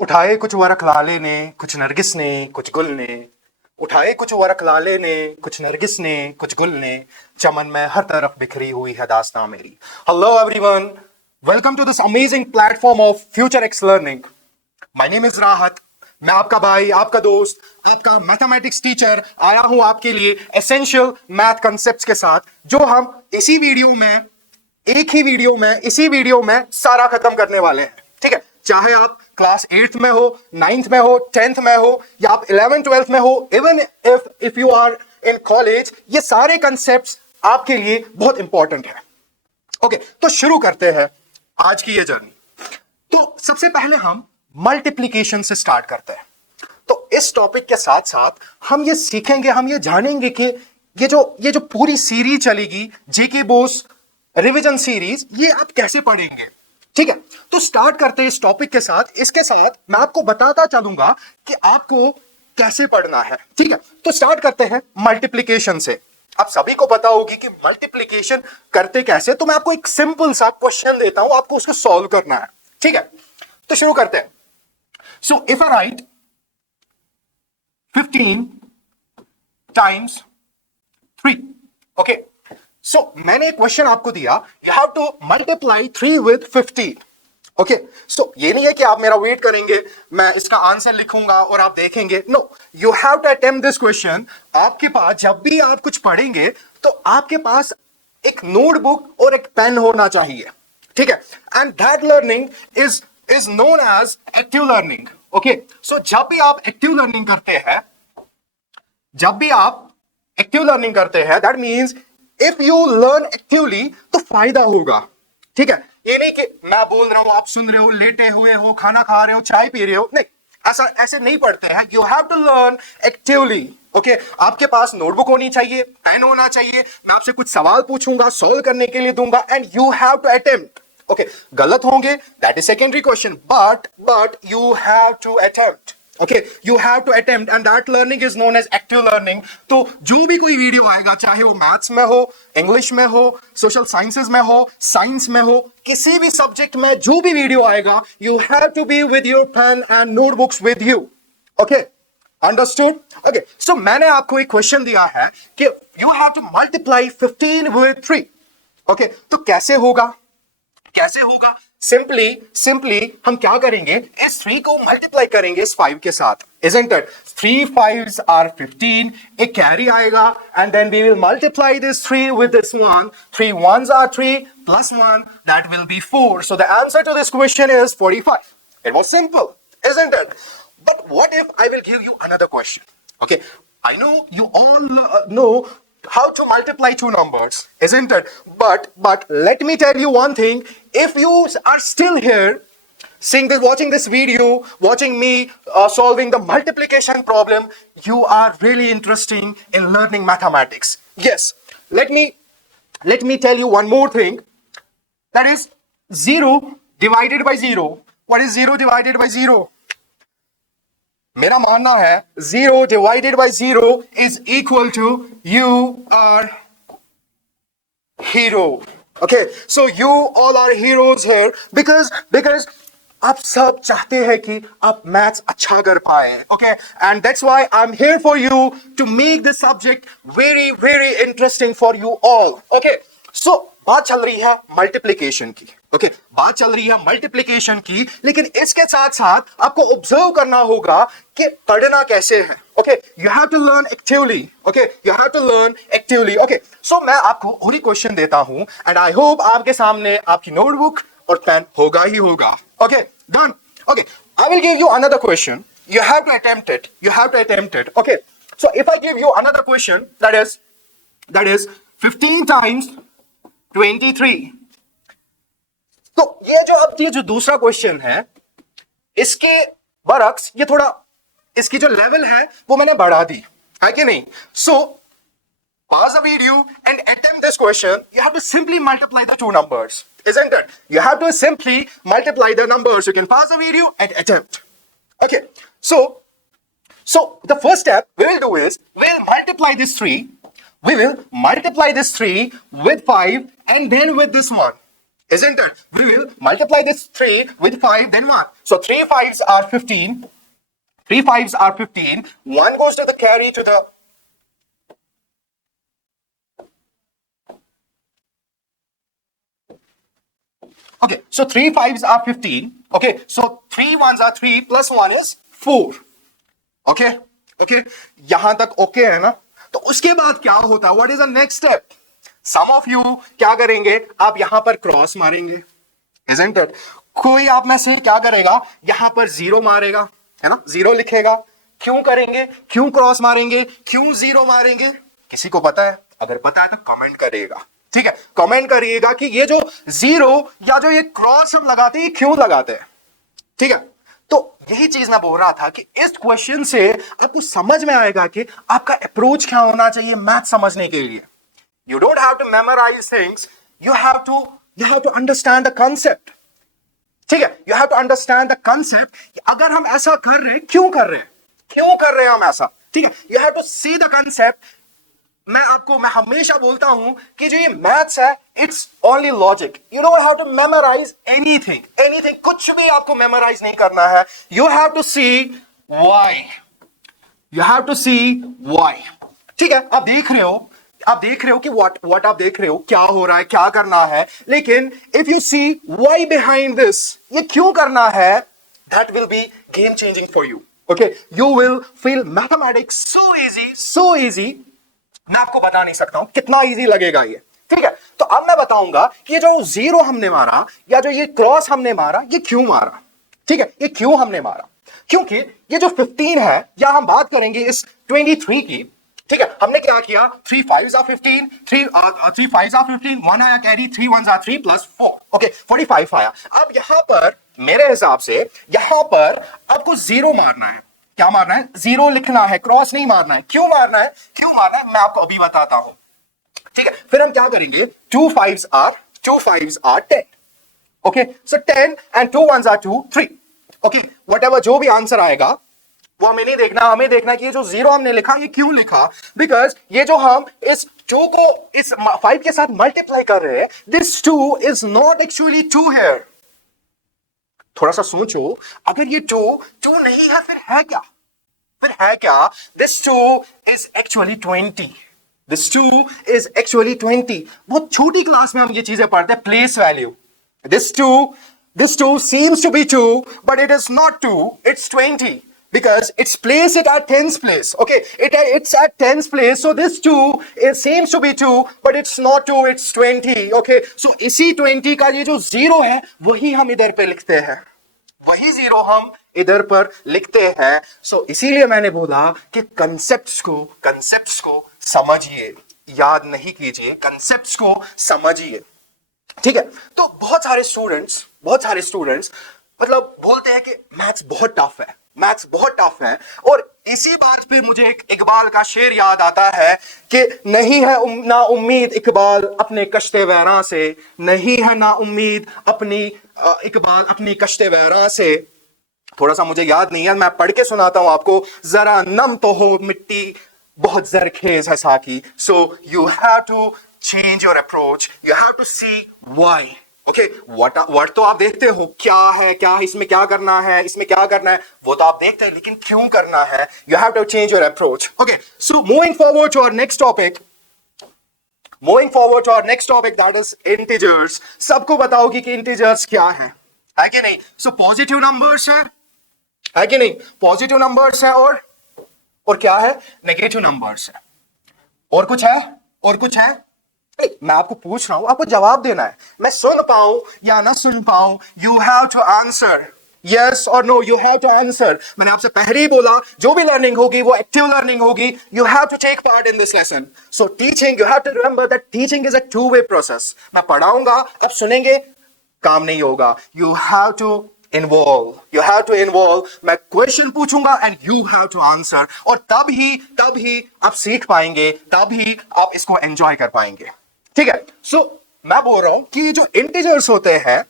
उठाए कुछ वरक लाले ने, कुछ नरगिस ने, कुछ गुल ने। उठाए कुछ वरक लाले ने, कुछ नरगिस ने, कुछ गुल ने। चमन में हर तरफ बिखरी हुई है दास्तां मेरी। Hello everyone, welcome to this amazing platform of Future X Learning. My name is Rahat. मैं आपका भाई, आपका दोस्त, आपका मैथमेटिक्स टीचर आया हूं आपके लिए एसेंशियल मैथ कॉन्सेप्ट्स के साथ, जो हम इसी वीडियो में, एक ही वीडियो में, इसी वीडियो में सारा खत्म करने वाले हैं। ठीक है, चाहे आप क्लास 8th में हो, 9th में हो, 10th में हो, या आप 11th 12th में हो, even if you are in college, ये सारे कंसेप्ट्स आपके लिए बहुत इंपॉर्टेंट है। ओके, तो शुरू करते हैं आज की ये जर्नी। तो सबसे पहले हम मल्टीप्लीकेशन से स्टार्ट करते हैं। तो इस टॉपिक के साथ साथ हम ये सीखेंगे, हम ये जानेंगे कि ये जो पूरी सीरीज चलेगी, जेके बोस रिवीजन सीरीज, ये आप कैसे पढ़ेंगे। ठीक है, तो स्टार्ट करते हैं इस टॉपिक के साथ। इसके साथ मैं आपको बताता चलूंगा कि आपको कैसे पढ़ना है। ठीक है, तो स्टार्ट करते हैं मल्टीप्लिकेशन से। आप सभी को पता होगी कि मल्टीप्लिकेशन करते कैसे, तो मैं आपको एक सिंपल सा क्वेश्चन देता हूं, आपको उसको सॉल्व करना है। ठीक है, तो शुरू करते हैं। So if I write 15 times 3, okay, so मैंने एक क्वेश्चन आपको दिया, you have to multiply 3 with 15। Okay, so ये नहीं है कि आप मेरा वेट करेंगे, मैं इसका आंसर लिखूंगा और आप देखेंगे। No, you have to attempt this question. आपके पास जब भी आप कुछ पढ़ेंगे तो आपके पास एक नोटबुक और एक पेन होना चाहिए। ठीक है, and that learning is known as active learning. Okay, so जब भी आप एक्टिव लर्निंग करते हैं, that means if you learn actively तो फायदा होगा। ठीक है, ये नहीं कि मैं बोल रहा हूं, आप सुन रहे हो, लेटे हुए हो, खाना खा रहे हो, चाय पी रहे हो, नहीं, ऐसे नहीं पढ़ते हैं। You have to learn actively. Okay, आपके पास नोटबुक होनी चाहिए, पेन होना चाहिए, मैं आपसे कुछ सवाल पूछूंगा, सॉल्व करने के लिए दूंगा, and you have to attempt. Okay, गलत होंगे, that is secondary question, but you have to attempt. Okay, you have to attempt, and that learning is known as active learning. तो जो भी कोई वीडियो आएगा, चाहे वो मैथ्स में हो, इंग्लिश में हो, सोशल साइंसेज में हो, साइंस में हो, किसी भी सब्जेक्ट में जो भी वीडियो आएगा, you have to be with your pen and notebooks with you. Okay, understood? Okay, so मैंने आपको एक क्वेश्चन दिया है कि you have to multiply 15 with 3। Okay, तो कैसे होगा? सिंपली हम क्या करेंगे, इस 3 को मल्टीप्लाई करेंगे इस 5 के साथ, isn't it? 3 5s are 15, एक कैरी आएगा, and then we will multiply this 3 with this 1. 3 1s are 3 plus 1, that will be 4. So the answer to this question is 45. It was simple, isn't it? But what if I will give you another question? Okay, I know you all know how to multiply two numbers, isn't it? But let me tell you one thing. If you are still here, watching this video, watching me solving the multiplication problem, you are really interested in learning mathematics. Yes, let me tell you one more thing. That is 0 divided by 0. What is 0 divided by 0? मेरा मानना है 0 divided by 0 is equal to you are hero. Okay, so you all are heroes here because आप सब चाहते हैं कि आप maths अच्छा कर पाए। Okay, and that's why I'm here for you to make this subject very very interesting for you all. Okay, so बात चल रही है मल्टीप्लिकेशन की। ओके, बात चल रही है मल्टीप्लिकेशन की, लेकिन इसके साथ साथ आपको ऑब्जर्व करना होगा कि पढ़ना कैसे है। Okay, you have to learn actively. Okay, you have to learn actively. Okay, so मैं आपको और ही क्वेश्चन देता हूं, एंड आई होप आपके सामने आपकी नोटबुक और पेन होगा ही होगा। Okay, done. Okay, I will give you another question, you have to attempt it. Okay, so if I give you another question, that is 15 times 23. तो ये जो दूसरा क्वेश्चन है, इसके बरक्स ये थोड़ा, इसकी जो लेवल है वो मैंने बढ़ा दी है कि नहीं? सो pause the video and attempt this question. You have to simply multiply the two numbers, isn't it? You have to simply multiply the numbers. You can pause the video and attempt. Okay, so the first step we will do is we'll multiply this 3. We will multiply this 3 with 5 and then with this 1. Isn't it? We will multiply this 3 with 5, then 1. So 3 5s are 15. 3 5s are 15. 1 goes to the carry to the... Okay, so 3 5s are 15. Okay, so 3 1s are 3 plus 1 is 4. Okay, okay, यहां तक okay है ना? तो उसके बाद क्या होता है? What is the next step? Some of you क्या करेंगे? आप यहां पर क्रॉस मारेंगे, isn't it? कोई आप में से क्या करेगा? यहां पर जीरो मारेगा, है ना? जीरो लिखेगा. क्यों करेंगे? क्यों क्रॉस मारेंगे? क्यों जीरो मारेंगे? किसी को पता है? अगर पता है तो कमेंट करिएगा. ठीक है, कमेंट करिएगा कि ये जो जीरो या जो ये क्रॉस हम लगाते हैं, क्यों लगाते हैं. ठीक है, तो यही चीज मैं बोल रहा था कि इस क्वेश्चन से आपको समझ में आएगा कि आपका अप्रोच क्या होना चाहिए मैथ समझने के लिए. You don't have to memorize things. You have to understand the concept. ठीक है, you have to understand the concept. अगर हम ऐसा कर रहे हैं, क्यों कर रहे हैं? क्यों कर रहे हैं हम ऐसा? ठीक है, you have to see the concept. मैं हमेशा बोलता हूं कि जो ये मैथ्स है, it's only logic. You don't have to memorise anything. कुछ भी आपको मेमोराइज नहीं करना है. You have to see why. ठीक है, आप देख रहे हो कि व्हाट आप देख रहे हो, क्या हो रहा है, क्या करना है. लेकिन if you see why behind this, ये क्यों करना है, that will be game changing for you. Okay, you will feel mathematics so easy. मैं आपको बता नहीं सकता हूं कितना इजी लगेगा ये. ठीक है, तो अब मैं बताऊंगा कि ये जो जीरो हमने मारा या जो ये क्रॉस हमने मारा, ये क्यों मारा. ठीक है, ये क्यों हमने मारा? क्योंकि ये जो 15 है, या हम बात करेंगे इस 23 की. ठीक है, हमने क्या किया? 3 5s are 15, 3 5s are 15, 1 आया carry, 3 1s are 3 plus 4. Okay, 45 आया. अब यहां पर मेरे हिसाब से यहां पर आपको जीरो मारना है. क्या मारना है? जीरो लिखना है, क्रॉस नहीं मारना है. क्यों मारना है? मैं आपको अभी बताता हूं. ठीक है, फिर हम क्या करेंगे? 2 5s are 10. Okay, so 10 and 2 1s are 2 3. Okay, whatever जो भी आंसर आएगा वो हमें नहीं देखना. हमें देखना कि ये जो जीरो हमने लिखा, ये क्यों लिखा. बिकॉज ये जो हम इस 2 को इस 5 के साथ मल्टीप्लाई कर रहे हैं, this 2 is not actually 2 here. थोड़ा सा सोचो, अगर ये 2 नहीं है, फिर है क्या? This 2 is actually 20. बहुत छोटी क्लास में हम ये चीजें पढ़ते हैं. Place value. This 2 seems to be 2, but it is not 2, it's 20. Because it's placed it at 10th place. Okay, it's at 10th place. So this 2, it seems to be 2, but it's not 2, it's 20. Okay, so इसी 20 का ये जो zero है, वही हम इधर पे लिखते हैं. वही जीरो हम इधर पर लिखते हैं. सो इसीलिए मैंने बोला कि कंसेप्ट्स को समझिए, याद नहीं कीजिए, कंसेप्ट्स को समझिए. ठीक है, तो बहुत सारे स्टूडेंट्स मतलब बोलते हैं कि मैथ्स बहुत टफ है. और इसी बात पे मुझे एक इकबाल का शेर याद आता है कि नहीं है ना उम्मीद इकबाल अपने कश्ते वैरां से. नहीं है ना उम्मीद इकबाल अपनी कश्ते वैरां से. थोड़ा सा मुझे याद नहीं है, मैं पढ़ के सुनाता हूं आपको. जरा नम तो हो मिट्टी, बहुत जरखेज है साकी. So you have to change your approach. You have to see why. Okay, what तो आप देखते हो, क्या इसमें क्या करना है, वो तो आप देखते हैं, लेकिन क्यों करना है? You have to change your approach. Okay, so moving forward to our next topic, that is integers. सबको बताओगी कि इंटीजर्स क्या है कि नहीं? सो पॉजिटिव नंबर्स है कि नहीं? पॉजिटिव नंबर्स है और क्या है? नेगेटिव नंबर्स है. और कुछ है? मैं आपको पूछ रहा हूं, आपको जवाब देना है. मैं सुन पाऊं या ना सुन पाऊं, you have to answer. Yes और no, you have to answer. मैंने आपसे पहले ही बोला, जो भी लर्निंग होगी वो एक्टिव लर्निंग होगी. You have to take part in this lesson. So teaching, you have to remember that teaching is a 2-way process. मैं पढ़ाऊंगा, अब सुनेंगे, काम नहीं होगा. You have to involve. मैं क्वेश्चन पूछूंगा and you have to answer. और तभी आप सीख पाएंगे, तभी आप इसको एंजॉय कर पाएंगे. ठीक है, सो मैं बोल रहा हूं कि जो इंटीजर्स होते हैं,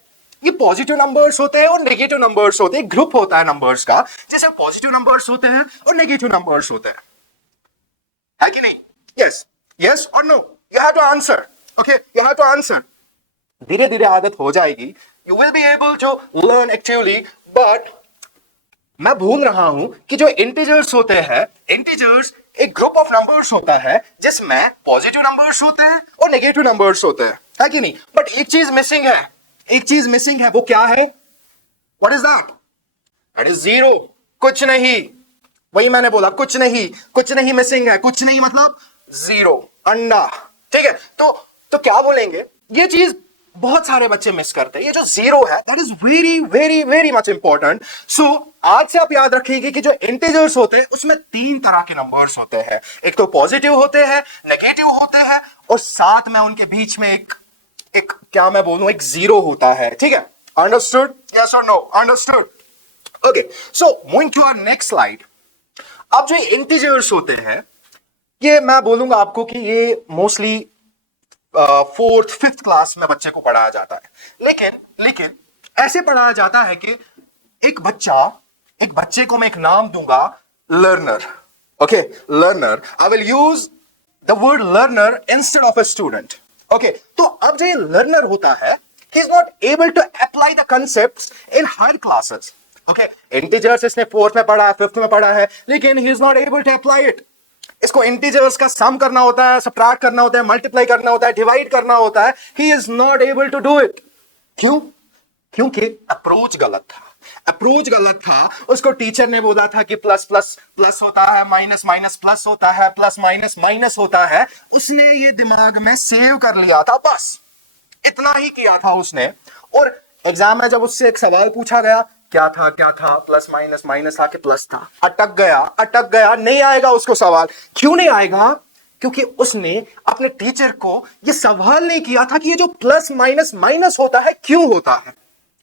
ये पॉजिटिव नंबर्स होते हैं और नेगेटिव नंबर्स होते हैं. ग्रुप होता है नंबर्स का, जैसे पॉजिटिव नंबर्स होते हैं और नेगेटिव नंबर्स होते हैं. है कि नहीं? यस और no, you have to answer. Okay, you have to answer. धीरे धीरे आदत हो जाएगी, you will be able to learn actively. But मैं भूल रहा हूं कि जो इंटीजर्स होते हैं, इंटीजर्स एक ग्रुप ऑफ नंबर्स होता है जिसमें पॉजिटिव नंबर्स होते हैं और नेगेटिव नंबर्स होते हैं, है कि नहीं? बट एक चीज मिसिंग है, एक चीज मिसिंग है, वो क्या है? What is that? That is zero. कुछ नहीं, वही मैंने बोला, कुछ नहीं, कुछ नहीं मिसिंग है। कुछ नहीं मतलब जीरो, अंडा। ठीक है, तो क्या बोलेंगे? ये चीज बहुत सारे बच्चे मिस करते हैं। ये जो जीरो है, that is very very very much important. So आज से आप याद रखिएगा कि जो इंटीजर्स होते हैं उसमें तीन तरह के नंबर्स होते हैं। एक तो पॉजिटिव होते हैं, नेगेटिव होते हैं, और साथ में उनके बीच में एक एक क्या मैं बोलूं, एक जीरो होता है। ठीक है, अंडरस्टूड? यस और no? Understood? Okay, so moving to our next slide. अब जो इंटीजर्स होते हैं, ये मैं बोलूंगा आपको कि ये मोस्टली फोर्थ फिफ्थ क्लास में बच्चे को पढ़ाया जाता है। लेकिन ऐसे पढ़ाया जाता है कि एक बच्चे को मैं एक नाम दूंगा, learner. Okay, learner. I will use the word learner instead of a student. Okay, तो अब जो ये लर्नर होता है, he is not able to apply the concepts in higher classes. Okay, integers इसने फोर्थ में पढ़ा है, फिफ्थ में पढ़ा है, लेकिन he is not able to apply it. इसको इंटीजर्स का सम करना होता है, सबट्रैक्ट करना होता है, मल्टीप्लाई करना होता है, डिवाइड करना होता है। He is not able to do it. क्यों? क्योंकि अप्रोच गलत था। अप्रोच गलत था। उसको टीचर ने बोला था कि प्लस प्लस प्लस होता है, माइनस माइनस प्लस होता है, प्लस माइनस माइनस होता है। उसने ये दिमाग में सेव कर लिया था, बस इतना ही किया था उसने। और एग्जाम में जब उससे एक सवाल पूछा गया, क्या था, प्लस माइनस माइनस आके प्लस था, अटक गया, नहीं आएगा उसको सवाल। क्यों नहीं आएगा? क्योंकि उसने अपने टीचर को ये सवाल नहीं किया था कि ये जो प्लस माइनस माइनस होता है क्यों होता है।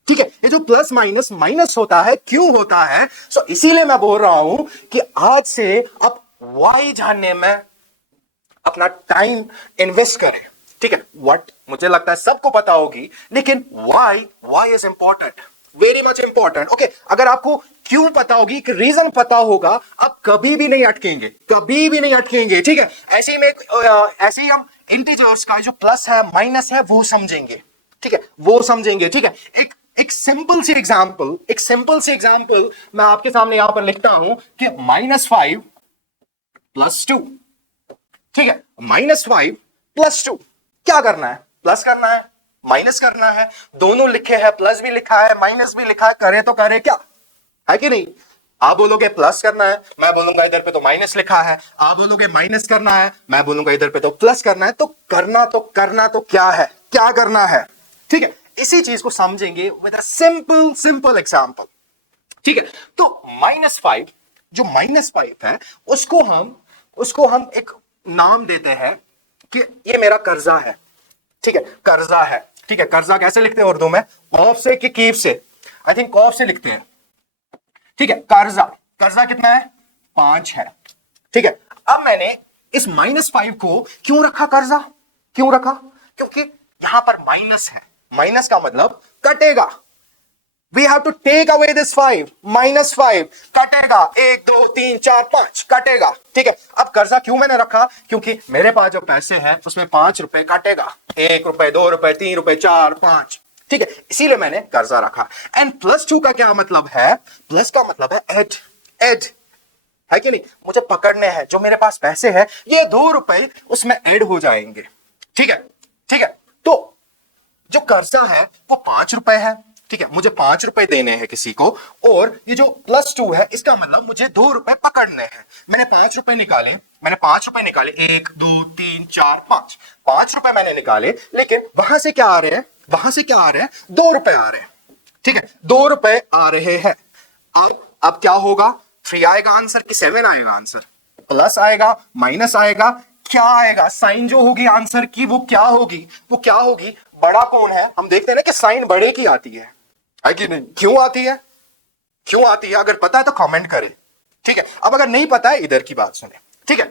ठीक है, ये जो प्लस माइनस माइनस होता है क्यों होता है। सो इसीलिए मैं बोल रहा हूं कि आज से आप वाई जानने में अपना टाइम इन्वेस्ट करें। ठीक है, व्हाट मुझे लगता है सबको पता होगी, लेकिन why is important, very much important. Okay, अगर आपको क्यों पता होगी, कि रीजन पता होगा, आप कभी भी नहीं अटकेंगे, कभी भी नहीं अटकेंगे। ठीक है, ऐसे ही हम इंटीजर्स का जो प्लस है माइनस है वो समझेंगे। ठीक है, वो समझेंगे। ठीक है, एक सिंपल सी एग्जांपल मैं आपके सामने यहां पर लिखता हूं कि -5 + 2। ठीक है, -5 + 2 क्या करना है? प्लस करना है, माइनस करना है। दोनों लिखे हैं, प्लस भी लिखा है, माइनस भी लिखा है, करे तो करे क्या, है कि नहीं? आप बोलोगे प्लस करना है, मैं बोलूंगा इधर पे तो माइनस लिखा है। आप बोलोगे माइनस करना है, मैं बोलूंगा इधर पे तो प्लस करना है। तो करना तो क्या है, क्या करना है? ठीक है, इसी चीज को समझेंगे विद अ सिंपल एग्जांपल। ठीक है, तो -5, जो -5 है, उसको हम एक नाम देते हैं कि ये मेरा कर्जा है। ठीक है, कर्जा है। ठीक है, कर्जा कैसे लिखते हैं उर्दू में? कॉफ से कि कीफ से? आई थिंक कॉफ से लिखते हैं। ठीक है, कर्जा कितना है? 5 है। ठीक है, अब मैंने इस -5 को क्यों रखा कर्जा? क्यों रखा? क्योंकि यहां पर माइनस है। माइनस का मतलब कटेगा। We have to take away this 5, -5 कटेगा, 1 2 3 4 5 कटेगा। ठीक है, अब कर्जा क्यों मैंने रखा? क्योंकि मेरे पास जो पैसे हैं उसमें 5 रुपए कटेगा, 1 रुपए, 2 रुपए, 3 रुपए, 4 5। ठीक है, इसीलिए मैंने कर्जा रखा। एंड +2 का क्या मतलब है? प्लस का मतलब है ऐड, है कि नहीं? मुझे पकड़ने हैं, जो मेरे पास पैसे हैं ये 2 रुपए उसमें ऐड हो जाएंगे। ठीक है, तो जो कर्जा है वो 5 रुपए है। ठीक है, मुझे 5 रुपए देने हैं किसी को, और ये जो +2 है इसका मतलब मुझे 2 रुपए पकड़ने हैं। मैंने 5 रुपए निकाले, 1 2 3 4 5, 5 रुपए मैंने निकाले, लेकिन वहां से क्या आ रहे हैं? 2 रुपए आ रहे हैं। ठीक है, 2 रुपए आ रहे हैं। अब क्या होगा? 3 आएगा आंसर कि 7 आएगा आंसर? प्लस आएगा, माइनस आएगा, क्या आएगा? साइन जो होगी आंसर की वो क्या होगी? बड़ा कौन है? हम देखते हैं ना कि साइन बड़े की आती है कि नहीं? क्यों आती है? अगर पता है तो कमेंट करें। ठीक है, अब अगर नहीं पता है इधर की बात सुने। ठीक है,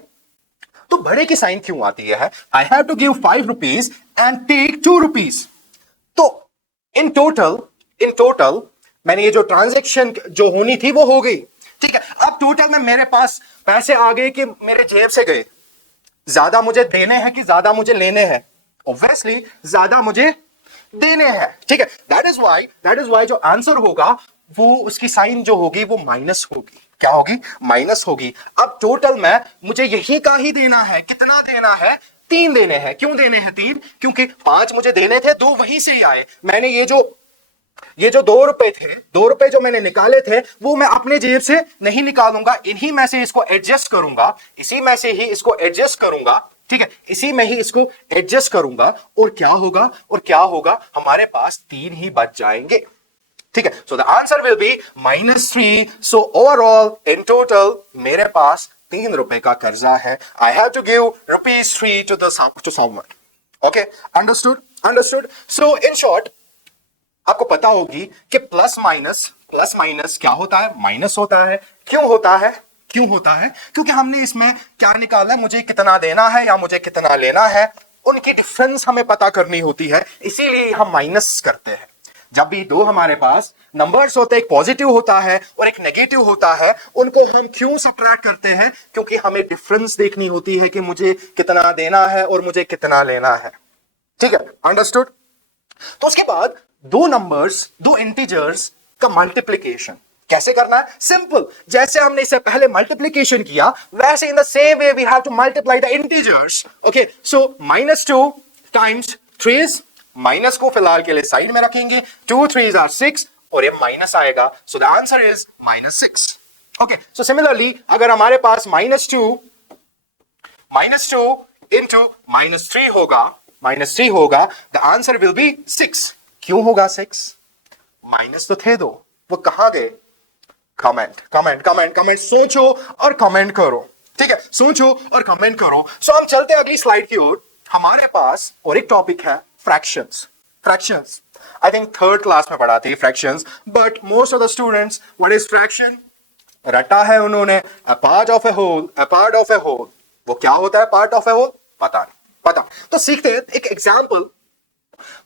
तो बड़े की साइन क्यों आती है? I have to give 5 rupees and take 2 rupees. तो इन टोटल मैंने ये जो ट्रांजेक्शन जो होनी थी वो हो गई। ठीक है, अब टोटल में मेरे पास पैसे आ गए कि मेरे जेब से गए? ज्यादा मुझे देने हैं कि ज्यादा मुझे लेने हैं? ऑब्वियसली ज्यादा मुझे देने हैं, ठीक है। दैट इज वाई जो आंसर होगा वो उसकी साइन जो होगी वो माइनस होगी। क्या होगी? माइनस होगी। अब टोटल में मुझे यही का ही देना है। कितना देना है? 3 देने हैं। क्यों देने हैं 3? क्योंकि 5 मुझे देने थे, 2 वहीं से ही आए। मैंने ये जो 2 रुपए थे, 2 रुपए जो मैंने निकाले थे वो मैं अपने जेब से नहीं निकालूंगा, इन्हीं में से इसको एडजस्ट करूंगा, इसी में से ही इसको एडजस्ट करूंगा, ठीक है, इसी में ही इसको एडजस्ट करूंगा। और क्या होगा, हमारे पास 3 ही बच जाएंगे, ठीक है। So the answer will be -3। So overall in total मेरे पास 3 रुपए का कर्जा है। I have to give ₹3 to someone. Okay, understood. So in short आपको पता होगी कि प्लस माइनस क्या होता है? माइनस होता है। क्यों होता है? क्योंकि हमने इसमें क्या निकाला, मुझे कितना देना है या मुझे कितना लेना है, उनकी डिफरेंस हमें पता करनी होती है, इसीलिए हम माइनस करते हैं। जब भी 2 हमारे पास नंबर्स होते हैं, एक पॉजिटिव होता है और एक नेगेटिव होता है, उनको हम क्यों सब्ट्रैक्ट करते हैं? क्योंकि हमें डिफरेंस देखनी होती है कि मुझे कितना देना है और मुझे कितना लेना है, ठीक है, अंडरस्टूड। तो उसके बाद 2 नंबर्स, 2 इंटीजर्स का मल्टीप्लिकेशन कैसे करना है? सिंपल, जैसे हमने इससे पहले मल्टीप्लिकेशन किया वैसे in the same way we have to multiply the integers. Okay, so -2 times 3, minus को फिलहाल के लिए साइड में रखेंगे, 2 3s are 6 और ये माइनस आएगा, सो the answer is -6। Okay, so similarly अगर हमारे पास -2 इंटू -3 होगा, द आंसर विल बी 6। क्यों होगा 6? माइनस तो थे 2, वो कहां गए? कमेंट, सोचो और कमेंट करो, ठीक है, सोचो और कमेंट करो। सो हम चलते हैं अगली स्लाइड की ओर। हमारे पास और एक टॉपिक है fractions. I think 3rd class में पढ़ाते हैं fractions, but most of the students what is fraction रटा है उन्होंने, a part of a whole. वो क्या होता है पार्ट ऑफ ए होल? पता। तो सीखते हैं एक example.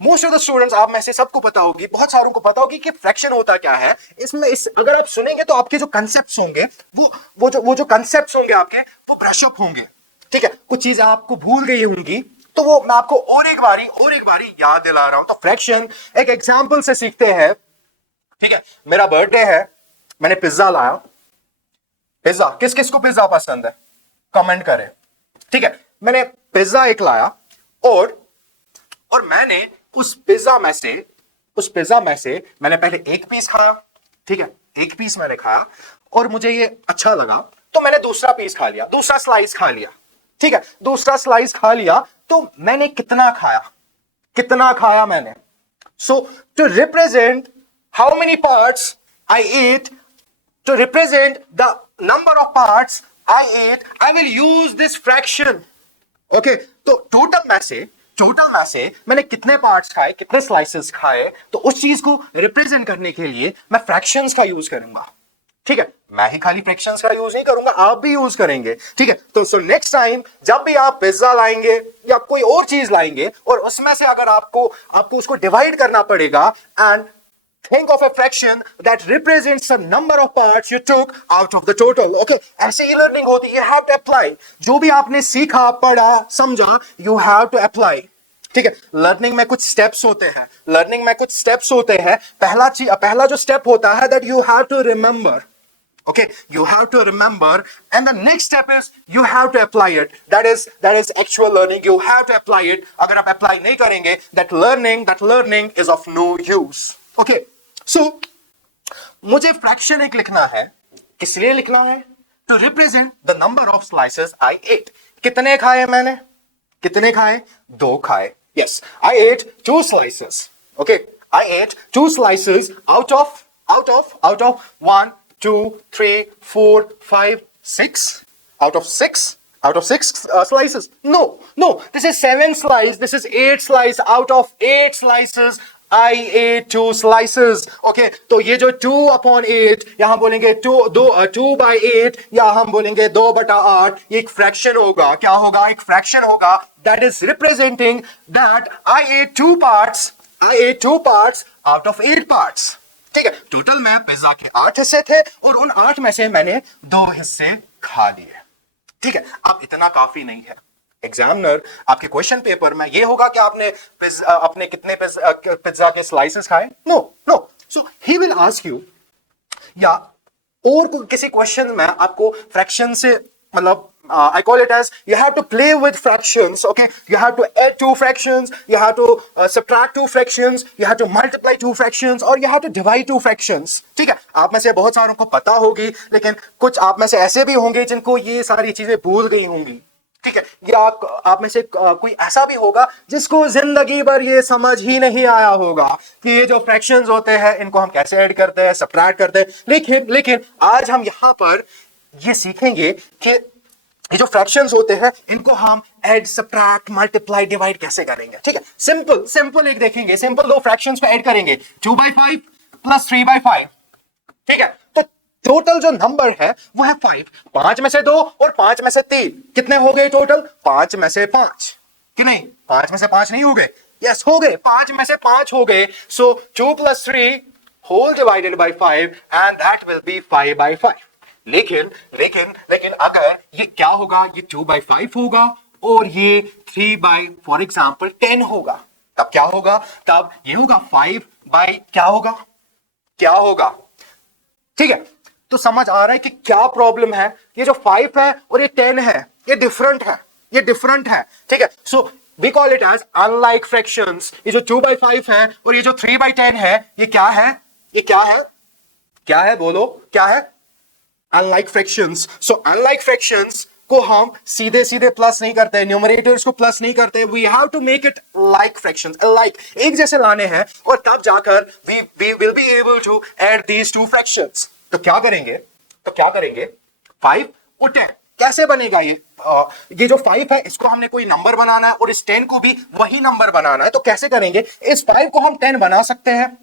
Most of the students, आप में से सबको पता होगी, बहुत सारों को पता होगी कि फ्रैक्शन होता क्या है। अगर आप सुनेंगे तो आपके जो कंसेप्ट्स होंगे वो जो कंसेप्ट्स होंगे आपके वो ब्रश अप होंगे, ठीक है। कुछ चीजें आपको भूल गई होंगी तो वो मैं आपको और एक बारी याद दिला रहा हूं। तो फ्रैक्शन एक एग्जांपल से सीखते हैं, ठीक है। मेरा बर्थडे है, मैंने पिज्जा लाया। पिज्जा, किस किस को पिज्जा पसंद है? कमेंट करें, ठीक है। मैंने पिज्जा एक लाया और मैंने उस पिज्जा में से मैंने पहले एक पीस खाया, ठीक है, एक पीस मैंने खाया और मुझे ये अच्छा लगा तो मैंने दूसरा पीस खा लिया, दूसरा स्लाइस खा लिया, ठीक है। दूसरा स्लाइस खा लिया तो मैंने कितना खाया मैंने? So to represent how many parts I ate, to represent the number of parts I ate, I will use this fraction. Okay, तो टोटल में से मैंने कितने पार्ट्स खाए, कितने स्लाइसेस खाए, तो उस चीज को रिप्रेजेंट करने के लिए मैं फ्रैक्शंस का यूज करूंगा, ठीक है। मैं ही खाली फ्रैक्शंस का यूज नहीं करूंगा, आप भी यूज करेंगे, ठीक है। तो सो नेक्स्ट टाइम जब भी आप पिज्जा लाएंगे या कोई और चीज लाएंगे और उसमें से अगर आपको उसको डिवाइड करना पड़ेगा, and think of a fraction that represents the number of parts you took out of the total. Okay, ऐसे ही लर्निंग होती है, you have to apply। जो भी आपने सीखा, पढ़ा, समझा, you have to apply, ठीक है। लर्निंग में कुछ स्टेप्स होते हैं। पहला जो स्टेप होता है that you have to remember। Okay, you have to remember, and the next step is you have to apply it. That is actual learning. You have to apply it. अगर आप apply नहीं करेंगे, that learning is of no use. Okay, so मुझे fraction एक लिखना है। किस लिए लिखना है? To represent the number of slices I ate. कितने खाए मैंने? 2 खाए। Yes, I ate 2 slices. Okay, I ate 2 slices out of 1 2 3 4 5 6 out of 6 slices. No, this is 7 slices, this is 8 slices. Out of 8 slices I ate 2 slices. Okay, तो ये जो 2/8 यहां बोलेंगे 2/8 या हम बोलेंगे 2/8, ये एक फ्रैक्शन होगा। क्या होगा? एक फ्रैक्शन होगा। That is representing that I ate 2 parts out of 8 parts. ठीक है, टोटल में पिज्जा के 8 हिस्से थे और उन 8 में से मैंने 2 हिस्से खा लिए, ठीक है। अब इतना काफी नहीं है, एग्जामिनर आपके क्वेश्चन पेपर में ये होगा कि आपने अपने कितने पिज्जा के स्लाइसेस खाए? No no. So he will ask you, या और किसी क्वेश्चन में आपको फ्रैक्शन से मतलब I call it as you have to play with fractions, okay? You have to add two fractions, you have to subtract two fractions, you have to multiply two fractions, और you have to divide two fractions. ठीक है, आप में से बहुत सारों को पता होगी, लेकिन कुछ आप में से ऐसे भी होंगे जिनको ये सारी चीजें भूल गई होंगी। ठीक है, या आप में से कोई ऐसा भी होगा जिसको जिंदगी भर ये समझ ही नहीं आया होगा कि ये जो फ्रैक्शंस होते हैं इनको हम कैसे ऐड करते हैं, सब्ट्रैक्ट करते हैं। लेकिन आज हम यहां पर ये सीखेंगे कि ये जो फ्रैक्शंस होते हैं इनको हम ऐड, सब्ट्रैक्ट, मल्टीप्लाई, डिवाइड कैसे करेंगे। ठीक है, सिंपल एक देखेंगे, सिंपल दो फ्रैक्शंस को ऐड करेंगे, 2/5 प्लस 3/5। ठीक है, तो टोटल जो नंबर है वो है 5। 5 में से 2 और 5 में से 3 कितने हो गए टोटल? 5 में से 5 कि नहीं? 5 में से 5 नहीं हो गए? यस हो गए, 5 में से 5 हो गए। So 2 + 3 whole divided by 5 and that will be 5/5। लेकिन अगर ये क्या होगा, ये 2/5 होगा और ये 3 फॉर एग्जाम्पल 10 होगा, तब क्या होगा? तब ये होगा 5 क्या होगा? ठीक है, तो समझ आ रहा है कि क्या प्रॉब्लम है। ये जो 5 है और ये 10 है, ये डिफरेंट है। ठीक है, so we call it as unlike fractions. ये जो 2/5 है और ये जो 3/10 है, ये क्या है? बोलो क्या है? Unlike fractions. So unlike fractions को हम सीधे प्लस नहीं करते, न्यूमरेटर्स को प्लस नहीं करते, we have to make it like fractions, like एक जैसे लाने हैं, और तब जाकर we will be able to add these two fractions. तो क्या करेंगे 5 और 10 कैसे बनेगा? ये जो 5 है इसको हमने कोई नंबर बनाना है और इस 10 को भी वही नंबर बनाना है। तो कैसे करेंगे? इस 5 को हम 10 बना सकते हैं,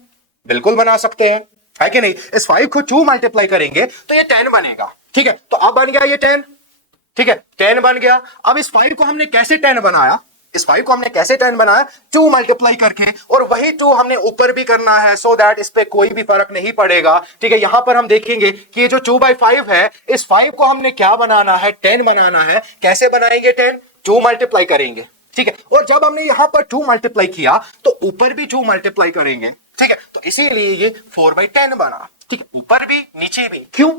बिल्कुल बना सकते हैं, है कि नहीं? इस 5 को 2 मल्टीप्लाई करेंगे तो ये 10 बनेगा। ठीक है, तो अब बन गया ये 10। ठीक है, 10 बन गया। अब इस 5 को हमने कैसे 10 बनाया? 2 मल्टीप्लाई करके, और वही 2 हमने ऊपर भी करना है, सो दैट इस पे कोई भी फर्क नहीं पड़ेगा। ठीक है, यहां पर हम देखेंगे कि ये जो 2/5 है, इस 5 को हमने क्या बनाना है? 10 बनाना है। कैसे बनाएंगे 10? 2 मल्टीप्लाई करेंगे। ठीक है, और जब हमने यहां पर 2 मल्टीप्लाई किया तो ऊपर भी 2 मल्टीप्लाई करेंगे। ठीक है, तो इसीलिए ये 4/10 बना। ठीक है, ऊपर भी नीचे भी। क्यों?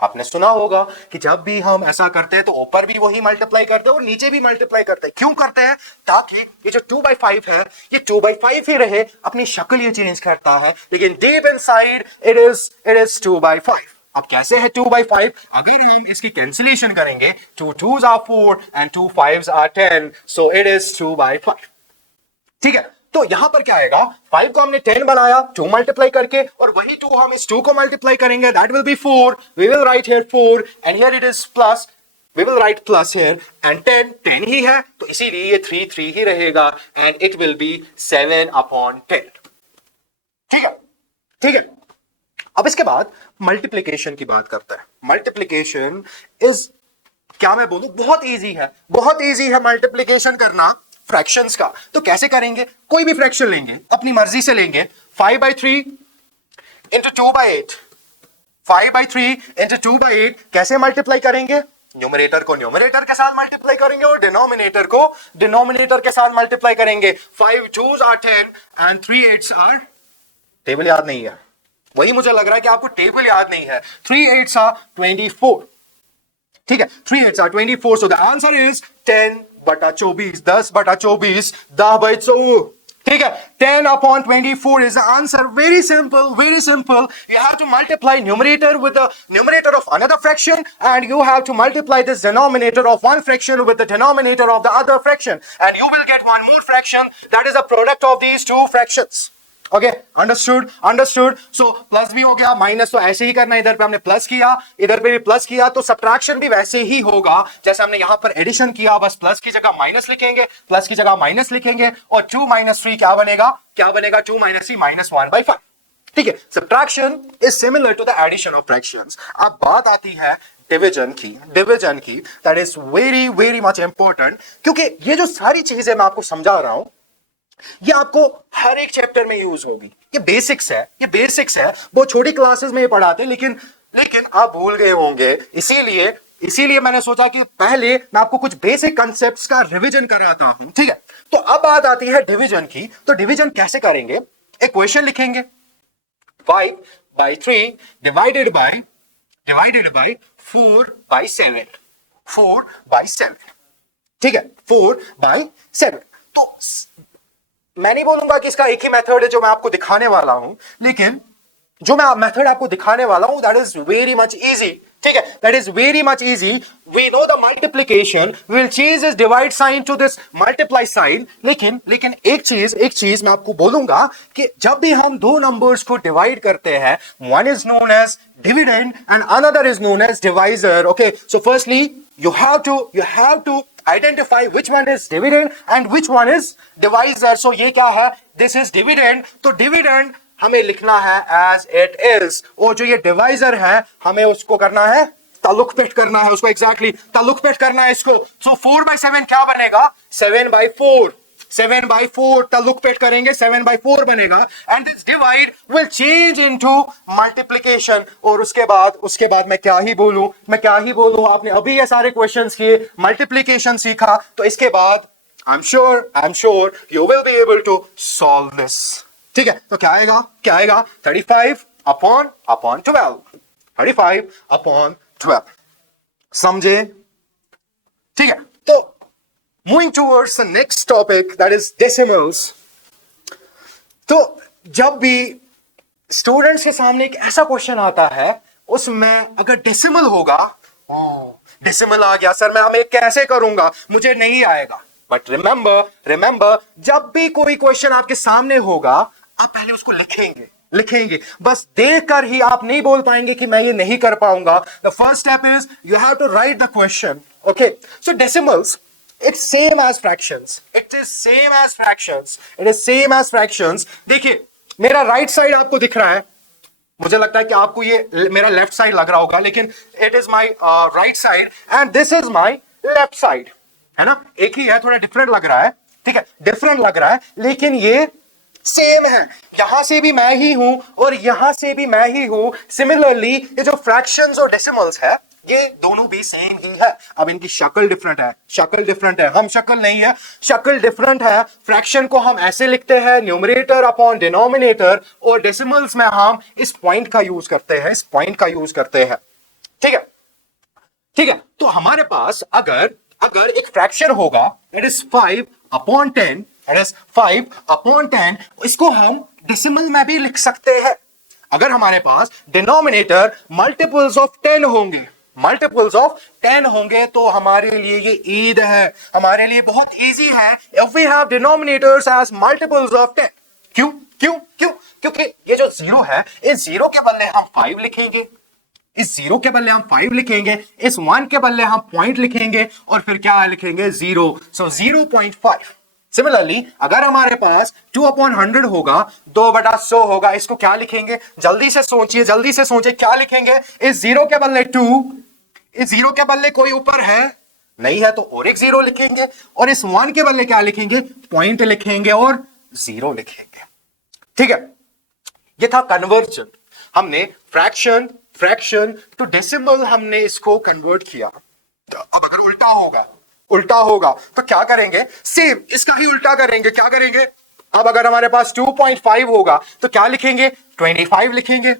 आपने सुना होगा कि जब भी हम ऐसा करते हैं तो ऊपर भी वही मल्टीप्लाई करते हैं और नीचे भी मल्टीप्लाई करते हैं। क्यों करते हैं? ताकि ये जो 2/5 है ये 2/5 ही रहे, अपनी शक्ल ये चेंज करता है, लेकिन डीप इनसाइड इट इज 2/5। अब कैसे है 2/5? अगर हम इसकी कैंसिलेशन करेंगे, 2 2s are 4 and 2 5s are 10, so it is 2/5। ठीक है, तो यहां पर क्या आएगा? 5 को हमने 10 बनाया 2 मल्टीप्लाई करके, और वही 2 हम इस 2 को मल्टीप्लाई करेंगे, that will be 4। We will write here 4 and here it is plus, we will write plus here, and 10 ही है तो इसीलिए ये 3 ही रहेगा एंड इट विल बी 7/10। ठीक है, अब इसके बाद मल्टीप्लिकेशन की बात करते हैं। मल्टीप्लिकेशन इज, क्या मैं बोलूं, बहुत इजी है मल्टीप्लिकेशन करना फ्रैक्शंस का। तो कैसे करेंगे? कोई भी फ्रैक्शन लेंगे, अपनी मर्जी से लेंगे। 5/3 इंटू 2/8, 5/3 इंटू 2/8 कैसे मल्टीप्लाई करेंगे? न्यूमरेटर को न्यूमरेटर के साथ मल्टीप्लाई करेंगे और डिनोमिनेटर को डिनोमिनेटर के साथ मल्टीप्लाई करेंगे। 5 2s are 10 and 3 8s are, table याद नहीं है, वही मुझे लग रहा है कि आपको टेबल याद नहीं है। 3 8s are 24। ठीक है, 3 8s are 24, so the answer is 10/24, 10/24, 10/24। ठीक है, 10/24 is the answer. Very simple, very simple. You have to multiply numerator with the numerator of another fraction, and you have to multiply this denominator of one fraction with the denominator of the other fraction, and you will get one more fraction that is a product of these two fractions. Okay, understood. So plus भी हो गया, minus तो ऐसे ही करना, इधर पे हमने plus किया, इधर पे भी प्लस किया, तो सब्ट्रैक्शन भी वैसे ही होगा जैसे हमने यहां पर एडिशन किया, बस प्लस की जगह माइनस लिखेंगे, प्लस की जगह माइनस लिखेंगे, और 2 - 3 क्या बनेगा? 2 - 3 -1/5। ठीक है, subtraction is similar to the addition of fractions. अब बात आती है डिवीजन की, that is very very much important, क्योंकि ये जो सारी चीजें मैं आपको समझा रहा हूं ये आपको हर एक चैप्टर में यूज होगी। ये बेसिक्स है, बहुत छोटी क्लासेस में ये पढ़ाते हैं, लेकिन आप भूल गए होंगे, इसीलिए इसीलिए मैंने सोचा कि पहले मैं आपको कुछ बेसिक कंसेप्ट्स का रिवीजन कराता हूं, ठीक है। तो अब बात आती है डिवीजन की। तो डिवीजन कैसे करेंगे? एक क्वेश्चन लिखेंगे, 5/3 डिवाइडेड बाय 4/7, 4/7, ठीक है, 4/7। तो मैं नहीं बोलूंगा कि इसका एक ही मेथड है जो मैं आपको दिखाने वाला हूं, लेकिन जो मैं मेथड आपको दिखाने वाला हूं that is very much easy, ठीक है, that is very much easy. We know the multiplication, will change this divide sign to this multiply sign. लेकिन एक चीज मैं आपको बोलूंगा कि जब भी हम दो नंबर्स को डिवाइड करते हैं, one is known as dividend and another is known as divisor. Okay, so firstly you have to identify which one is dividend and which one is divisor. So ये क्या है? This is dividend. तो dividend हमें लिखना है as it is, और जो ये divisor है हमें उसको करना है, ताल्लुक पेट करना है उसको, exactly ताल्लुक पेट करना है इसको। So 4/7 क्या बनेगा? 7/4, 7/4 ताल्लुक पेट करेंगे, 7/4 बनेगा। And this divide will change into multiplication. और उसके बाद मैं क्या ही बोलूं, आपने अभी ये सारे क्वेश्चंस किए, मल्टीप्लिकेशन सीखा, तो इसके बाद I am sure you will be able to solve this, ठीक है। तो क्या आएगा 35/12, 35/12, समझे? ठीक है। तो moving towards the next topic, that is decimals. तो जब भी स्टूडेंट्स के सामने एक ऐसा क्वेश्चन आता है, उसमें अगर डेसिमल होगा, डेसिमल आ गया सर, मैं हमें कैसे करूंगा, मुझे नहीं आएगा। बट रिमेंबर, जब भी कोई क्वेश्चन आपके सामने होगा, आप पहले उसको लिखेंगे। बस देखकर ही आप नहीं बोल पाएंगे कि मैं ये नहीं कर पाऊंगा। The first step is you have to write the question. Okay, so decimals, it's same as fractions. देखिए, मेरा राइट साइड आपको दिख रहा है, मुझे लगता है कि आपको ये मेरा लेफ्ट साइड लग रहा होगा, लेकिन it is my right side and this is my left side, है ना? एक ही है, थोड़ा डिफरेंट लग रहा है, ठीक है, डिफरेंट लग रहा है, लेकिन ये सेम है। यहां से भी मैं ही हूं और यहां से भी मैं ही हूं। सिमिलरली ये जो फ्रैक्शंस और डेसिमल्स है, ये दोनों भी सेम ही है। अब इनकी शक्ल डिफरेंट है, हम शक्ल नहीं है, शक्ल डिफरेंट है। फ्रैक्शन को हम ऐसे लिखते हैं, न्यूमरेटर अपॉन डिनोमिनेटर, और डेसिमल्स में हम इस पॉइंट का यूज करते हैं, ठीक है। तो हमारे पास अगर एक फ्रैक्शन होगा, दैट इज 5/10, इसको हम डेसिमल में भी लिख सकते हैं। अगर हमारे पास डिनोमिनेटर मल्टीपल्स ऑफ 10 होंगे, तो हमारे लिए ये ईद है, हमारे लिए बहुत इजी है। If we have denominators as multiples of 10, क्यों? क्योंकि ये जो जीरो है, इस जीरो के बदले हम 5 लिखेंगे, इस 1 के बदले हम पॉइंट लिखेंगे, और फिर क्या लिखेंगे? 0। सो 0.5। सिमिलरली अगर हमारे पास 2/100 होगा, 2/100 होगा, इसको क्या लिखेंगे? जल्दी से सोचिए क्या लिखेंगे? इस 0 के बदले 2, इस 0 के बदले कोई ऊपर है नहीं है, तो और एक 0 लिखेंगे, और इस 1 के बदले क्या लिखेंगे? पॉइंट लिखेंगे और 0 लिखेंगे, ठीक है। ये था कन्वर्जन। हमने फ्रैक्शन टू डेसिमल हमने इसको कन्वर्ट किया। तो अब अगर उल्टा होगा तो क्या करेंगे? सेम इसका ही उल्टा करेंगे। क्या करेंगे? अब अगर हमारे पास 2.5 होगा तो क्या लिखेंगे? 25 लिखेंगे,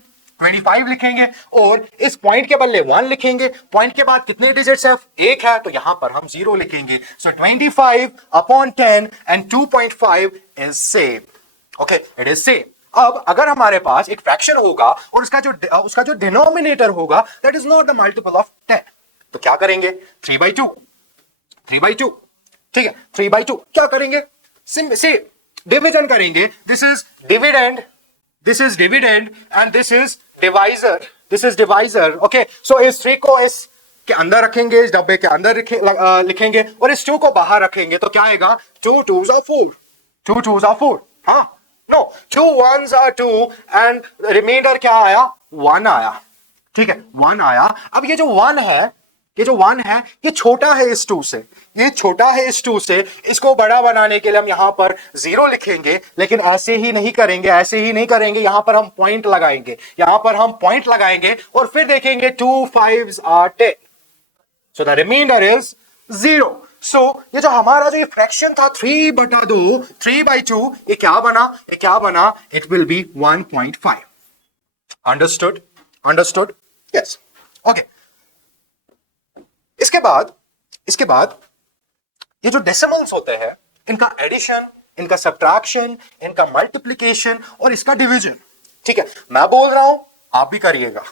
और इस पॉइंट के बदले 1 लिखेंगे। पॉइंट के बाद कितने डिजिट्स है? 1 है, तो यहां पर हम 0 लिखेंगे। सो 25/10 and 2.5 is same. Okay, it is same. अब अगर हमारे पास एक फ्रैक्शन होगा और उसका जो डिनोमिनेटर होगा, that is not the multiple of 10, तो क्या करेंगे? 3/2, ठीक है, 3/2। क्या करेंगे? से डिवीजन करेंगे। This is dividend and this is divisor. Okay, so इस 3 को इस के अंदर रखेंगे, इस डब्बे के अंदर लिखेंगे, और इस 2 को बाहर रखेंगे, तो क्या आएगा? 2 2s are 4। हाँ, no, 2 1s are 2 and reminder क्या आया? 1 आया, ठीक है, 1 आया। अब ये जो 1 है, ये छोटा है इस 2 से, इसको बड़ा बनाने के लिए हम यहां पर 0 लिखेंगे, लेकिन ऐसे ही नहीं करेंगे, यहां पर हम पॉइंट लगाएंगे, और फिर देखेंगे 2 5s are 10, so the remainder is 0। So ये जो हमारा जो फ्रैक्शन था 3/2, 3/2, ये क्या बना, it will be 1.5। Understood? Yes. Okay, इसके बाद ये जो डेसिमल्स होते हैं, इनका एडिशन, इनका सब्ट्रैक्शन, इनका मल्टीप्लिकेशन और इसका डिवीजन, ठीक है, मैं बोल रहा हूं, आप भी करिएगा,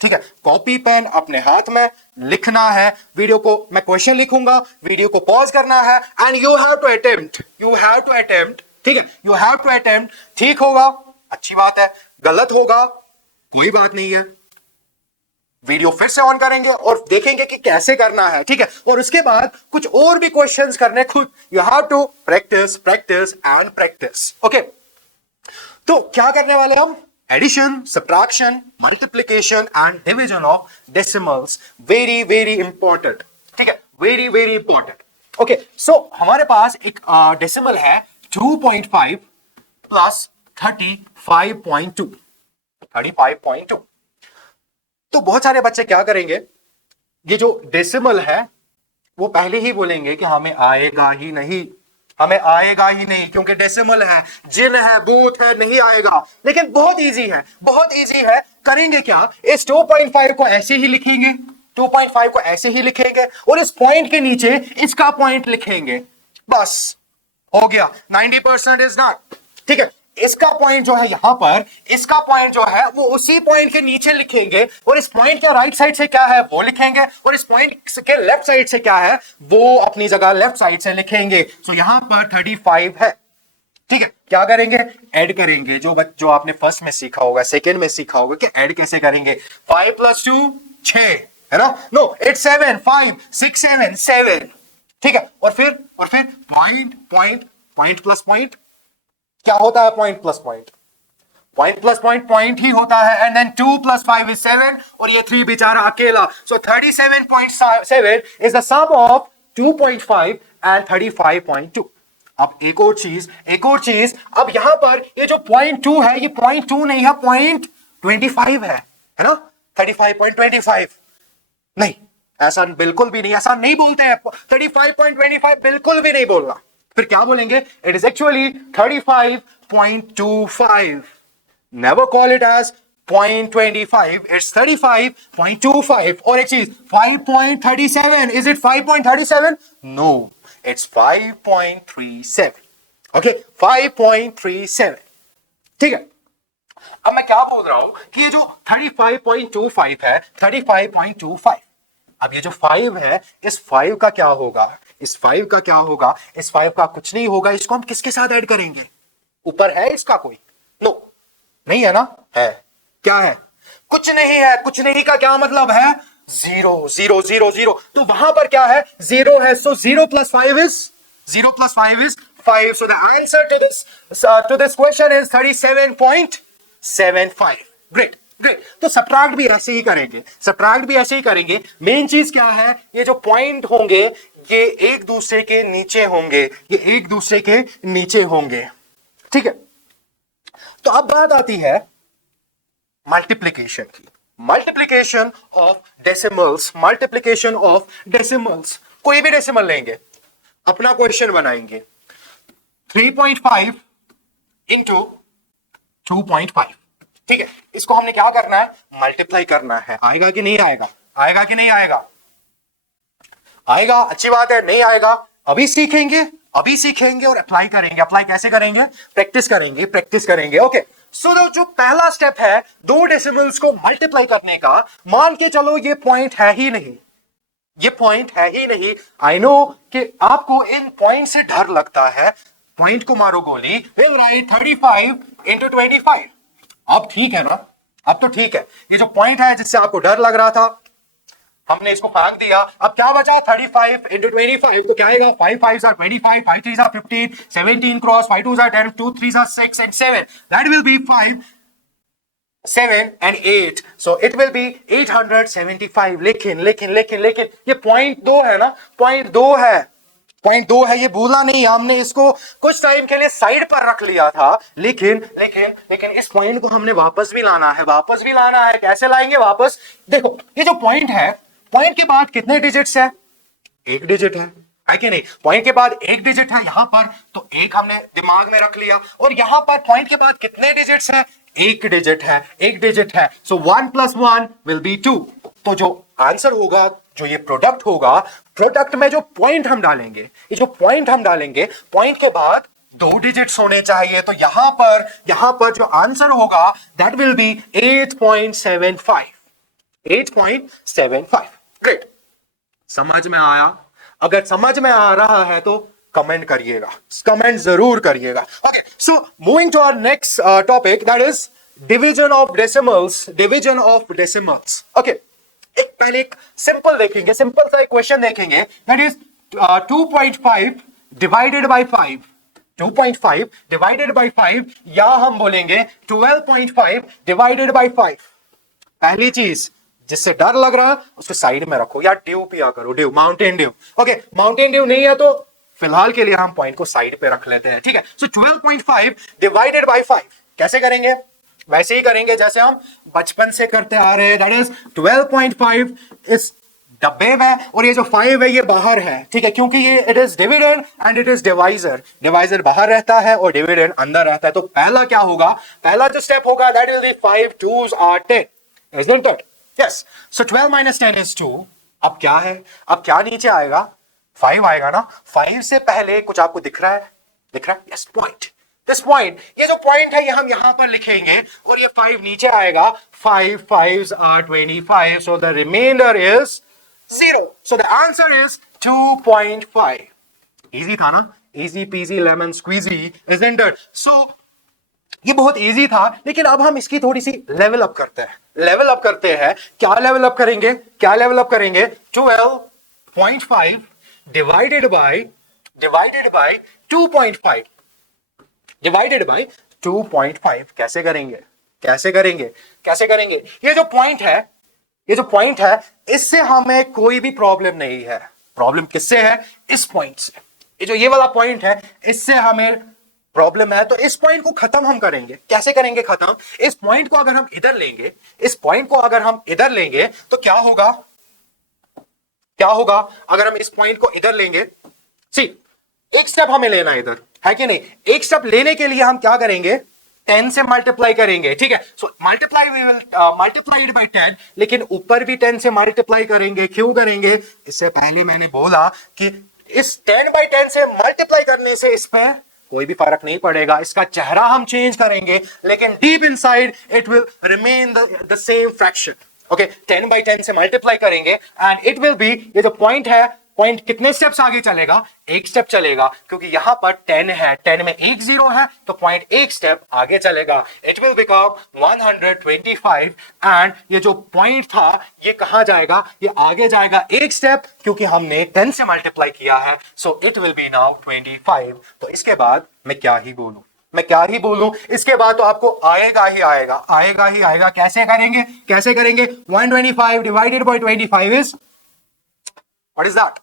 ठीक है। कॉपी पेन अपने हाथ में, लिखना है, वीडियो को मैं क्वेश्चन लिखूंगा, वीडियो को पॉज करना है and you have to attempt, ठीक है, यू हैव टू अटेम्प्ट। ठीक होगा, अच्छी बात है, गलत होगा, कोई बात नहीं है, वीडियो फिर से ऑन करेंगे और देखेंगे कि कैसे करना है, ठीक है। और उसके बाद कुछ और भी क्वेश्चंस करने खुद, you have to practice and practice. Okay, तो क्या करने वाले हम? Addition, subtraction, multiplication and division of decimals. Very very important, ठीक है, very very important. Okay, so हमारे पास एक डेसिमल है 2.5 प्लस 35.2। तो बहुत सारे बच्चे क्या करेंगे, ये जो डेसिमल है वो पहले ही बोलेंगे कि हमें आएगा ही नहीं, क्योंकि डेसिमल है, जिन है, बूथ है, नहीं आएगा। लेकिन बहुत इजी है। करेंगे क्या, इस 2.5 को ऐसे ही लिखेंगे, 2.5 को ऐसे ही लिखेंगे और इस पॉइंट के नीचे इसका पॉइंट लिखेंगे, बस हो गया। 90% इज नॉट, ठीक है। इसका पॉइंट जो है यहां पर, इसका पॉइंट जो है वो उसी पॉइंट के नीचे लिखेंगे और इस पॉइंट के राइट साइड से क्या है वो लिखेंगे और इस पॉइंट के लेफ्ट साइड से क्या है वो अपनी जगह लेफ्ट साइड से लिखेंगे। सो यहां पर 35 है, ठीक है। क्या करेंगे, ऐड करेंगे, जो आपने फर्स्ट में सीखा होगा, सेकंड में सीखा होगा कि ऐड कैसे करेंगे। 5 + 2 6 है ना, नो इट्स 7, 5 6 7 7, ठीक है। और फिर पॉइंट प्लस पॉइंट, क्या होता है पॉइंट प्लस पॉइंट पॉइंट ही होता है। एंड देन 2 + 5 is 7 और ये 3 बेचारा अकेला। So 37.7 is the sum of 2.5 and 35.2। अब एक और चीज, अब यहां पर ये जो 0.2 है, ये 0.2 नहीं है, 0.25 है ना, 35.25 नहीं, ऐसा बिल्कुल भी नहीं, ऐसा नहीं बोलते हैं। 35.25 बिल्कुल भी नहीं बोलना। फिर क्या बोलेंगे, it is actually 35.25। Never call it as 0.25, it's 35.25। और एक चीज, 5.37, is it 5.37? No, it's 5.37। Okay, 5.37, ठीक है। अब मैं क्या बोल रहा हूं कि ये जो 35.25 है, 35.25, अब ये जो 5 है, इस 5 का क्या होगा, इस 5 का कुछ नहीं होगा। इसको हम किसके साथ ऐड करेंगे, ऊपर है इसका कोई? नो, नहीं है ना, है, क्या है, कुछ नहीं है। कुछ नहीं का क्या मतलब है, 0 0 0 0, तो वहां पर क्या है, 0 है। So 0 + 5 is 5। So the answer to this question is 37.75। Great. तो सब्ट्रैक्ट भी ऐसे ही करेंगे, मेन चीज क्या है, ये जो पॉइंट होंगे ये एक दूसरे के नीचे होंगे, ठीक है। तो अब बात आती है मल्टीप्लिकेशन की, मल्टीप्लिकेशन ऑफ डेसिमल्स। कोई भी डेसिमल लेंगे, अपना क्वेश्चन बनाएंगे, 3.5 × 2.5, ठीक है। इसको हमने क्या करना है, मल्टीप्लाई करना है। आएगा कि नहीं आएगा, आएगा, अच्छी बात है। नहीं आएगा, अभी सीखेंगे और अप्लाई करेंगे। अप्लाई कैसे करेंगे, प्रैक्टिस करेंगे। ओके, सो जो पहला स्टेप है, दो डेसिमल्स को मल्टीप्लाई करने का, मान के चलो ये पॉइंट है ही नहीं, आई नो कि आपको इन पॉइंट से डर लगता है, पॉइंट को मारो गोली। Will write 35 × 25। अब ठीक है ना, अब तो ठीक है। ये जो पॉइंट है जिससे आपको डर लग रहा था, हमने इसको फेंक दिया। अब क्या बचा, 35 × 25, तो क्या आएगा, 5 5s are 25, 5 3s are 15, 17 cross 5 2s are 10, 2 3s are 6 and 7, that will be 5 7 and 8, so it will be 875। लेकिन ये पॉइंट 2 है ना, पॉइंट 2 है, ये भूला नहीं। हमने इसको कुछ टाइम के लिए साइड पर रख लिया था, लेकिन इस पॉइंट को हमने वापस भी लाना है। कैसे लाएंगे वापस, देखो ये जो पॉइंट है पॉइंट के बाद कितने डिजिट्स है? एक डिजिट है कि नहीं? पॉइंट के बाद एक डिजिट है यहां पर, तो एक हमने दिमाग में रख लिया। और यहां पर पॉइंट के बाद कितने डिजिट्स है? एक डिजिट है, एक डिजिट है। सो 1 + 1 विल बी 2। तो जो आंसर होगा, जो ये प्रोडक्ट होगा, प्रोडक्ट में जो पॉइंट हम डालेंगे, ये जो पॉइंट हम डालेंगे, पॉइंट के बाद 2 डिजिट्स होने चाहिए। तो यहां पर जो आंसर होगा दैट विल बी 8.75। 8.75। ग्रेट, समझ में आया? अगर समझ में आ रहा है तो कमेंट करिएगा, कमेंट जरूर करिएगा। Okay, so moving to our next topic, that is division of decimals. Division of decimals. Okay, पहले एक सिंपल देखेंगे, सिंपल सा एक क्वेश्चन देखेंगे, that is 2.5 divided by 5। 2.5 divided by 5, या हम बोलेंगे 12.5 डिवाइडेड बाय 5। पहली चीज, जिससे डर लग रहा है उसको साइड में रखो, या ड्यू पिया करो, due, Mountain Dew. Okay, Mountain Dew नहीं है तो फिलहाल के लिए हम पॉइंट को साइड पे रख लेते हैं, ठीक है। सो 12.5 डिवाइडेड बाय 5 कैसे करेंगे? वैसे ही करेंगे जैसे हम बचपन से करते आ रहे हैं, दैट इज 12.5 इस डब्बे में और ये जो 5 है ये बाहर है, ठीक है, क्योंकि ये it is dividend and it is divisor. Divisor बाहर रहता है और डिविडेंड अंदर रहता है। तो पहला क्या होगा? पहला जो स्टेप होगा that will B 5 2s are 10, isn't it? Yes. So 12 minus 10 is 2. अब क्या है? अब क्या नीचे आएगा? 5 आएगा ना। 5 से पहले कुछ आपको दिख रहा है? दिख रहा है? Yes, point. This point. ये जो point है ये हम यहां पर लिखेंगे और ये 5 नीचे आएगा। 5 5s are 25. So the remainder is 0. So the answer is 2.5. Easy था ना? Easy peasy lemon squeezy, isn't it? So ये बहुत इजी था, लेकिन अब हम इसकी थोड़ी सी लेवल अप करते हैं। लेवल अप करते हैं, क्या लेवल अप करेंगे? क्या लेवल अप करेंगे? 12.5 डिवाइडेड बाय 2.5 डिवाइडेड बाय 2.5 कैसे करेंगे? कैसे करेंगे? कैसे करेंगे? ये जो पॉइंट है, ये जो पॉइंट है, इससे हमें कोई भी प्रॉब्लम नहीं है। प्रॉब्लम किससे है? इस पॉइंट से। ये जो ये वाला पॉइंट है, इससे हमें प्रॉब्लम है। तो इस पॉइंट को खत्म हम करेंगे। कैसे करेंगे खत्म? इस पॉइंट को अगर हम इधर लेंगे, इस पॉइंट को अगर हम इधर लेंगे तो क्या होगा? क्या होगा अगर हम इस पॉइंट को इधर लेंगे? सी, एक स्टेप हमें लेना है इधर, है कि नहीं? एक स्टेप लेने के लिए हम क्या करेंगे? 10 से मल्टीप्लाई करेंगे, ठीक है। So multiply we will multiplied by 10, लेकिन ऊपर भी 10 से मल्टीप्लाई करेंगे। क्यों करेंगे? इससे पहले मैंने बोला कि इस 10/10 से मल्टीप्लाई करने से इस पे कोई भी फर्क नहीं पड़ेगा। इसका चेहरा हम चेंज करेंगे, लेकिन deep inside it will remain the same fraction. Okay, 10/10 से मल्टीप्लाई करेंगे एंड इट विल बी, ये जो पॉइंट है, पॉइंट कितने स्टेप्स आगे चलेगा? एक स्टेप चलेगा, क्योंकि यहां पर 10 है, 10 में एक 0 है, तो पॉइंट एक स्टेप आगे चलेगा। इट विल बिकम 125 एंड ये जो पॉइंट था ये कहां जाएगा? ये आगे जाएगा एक स्टेप, क्योंकि हमने 10 से मल्टीप्लाई किया है। So it will be now 25। तो इसके बाद मैं क्या ही बोलूं, मैं क्या ही बोलूं? इसके बाद तो आपको आएगा ही आएगा, आएगा ही आएगा। कैसे करेंगे? कैसे करेंगे? 125 divided by 25 is what is that?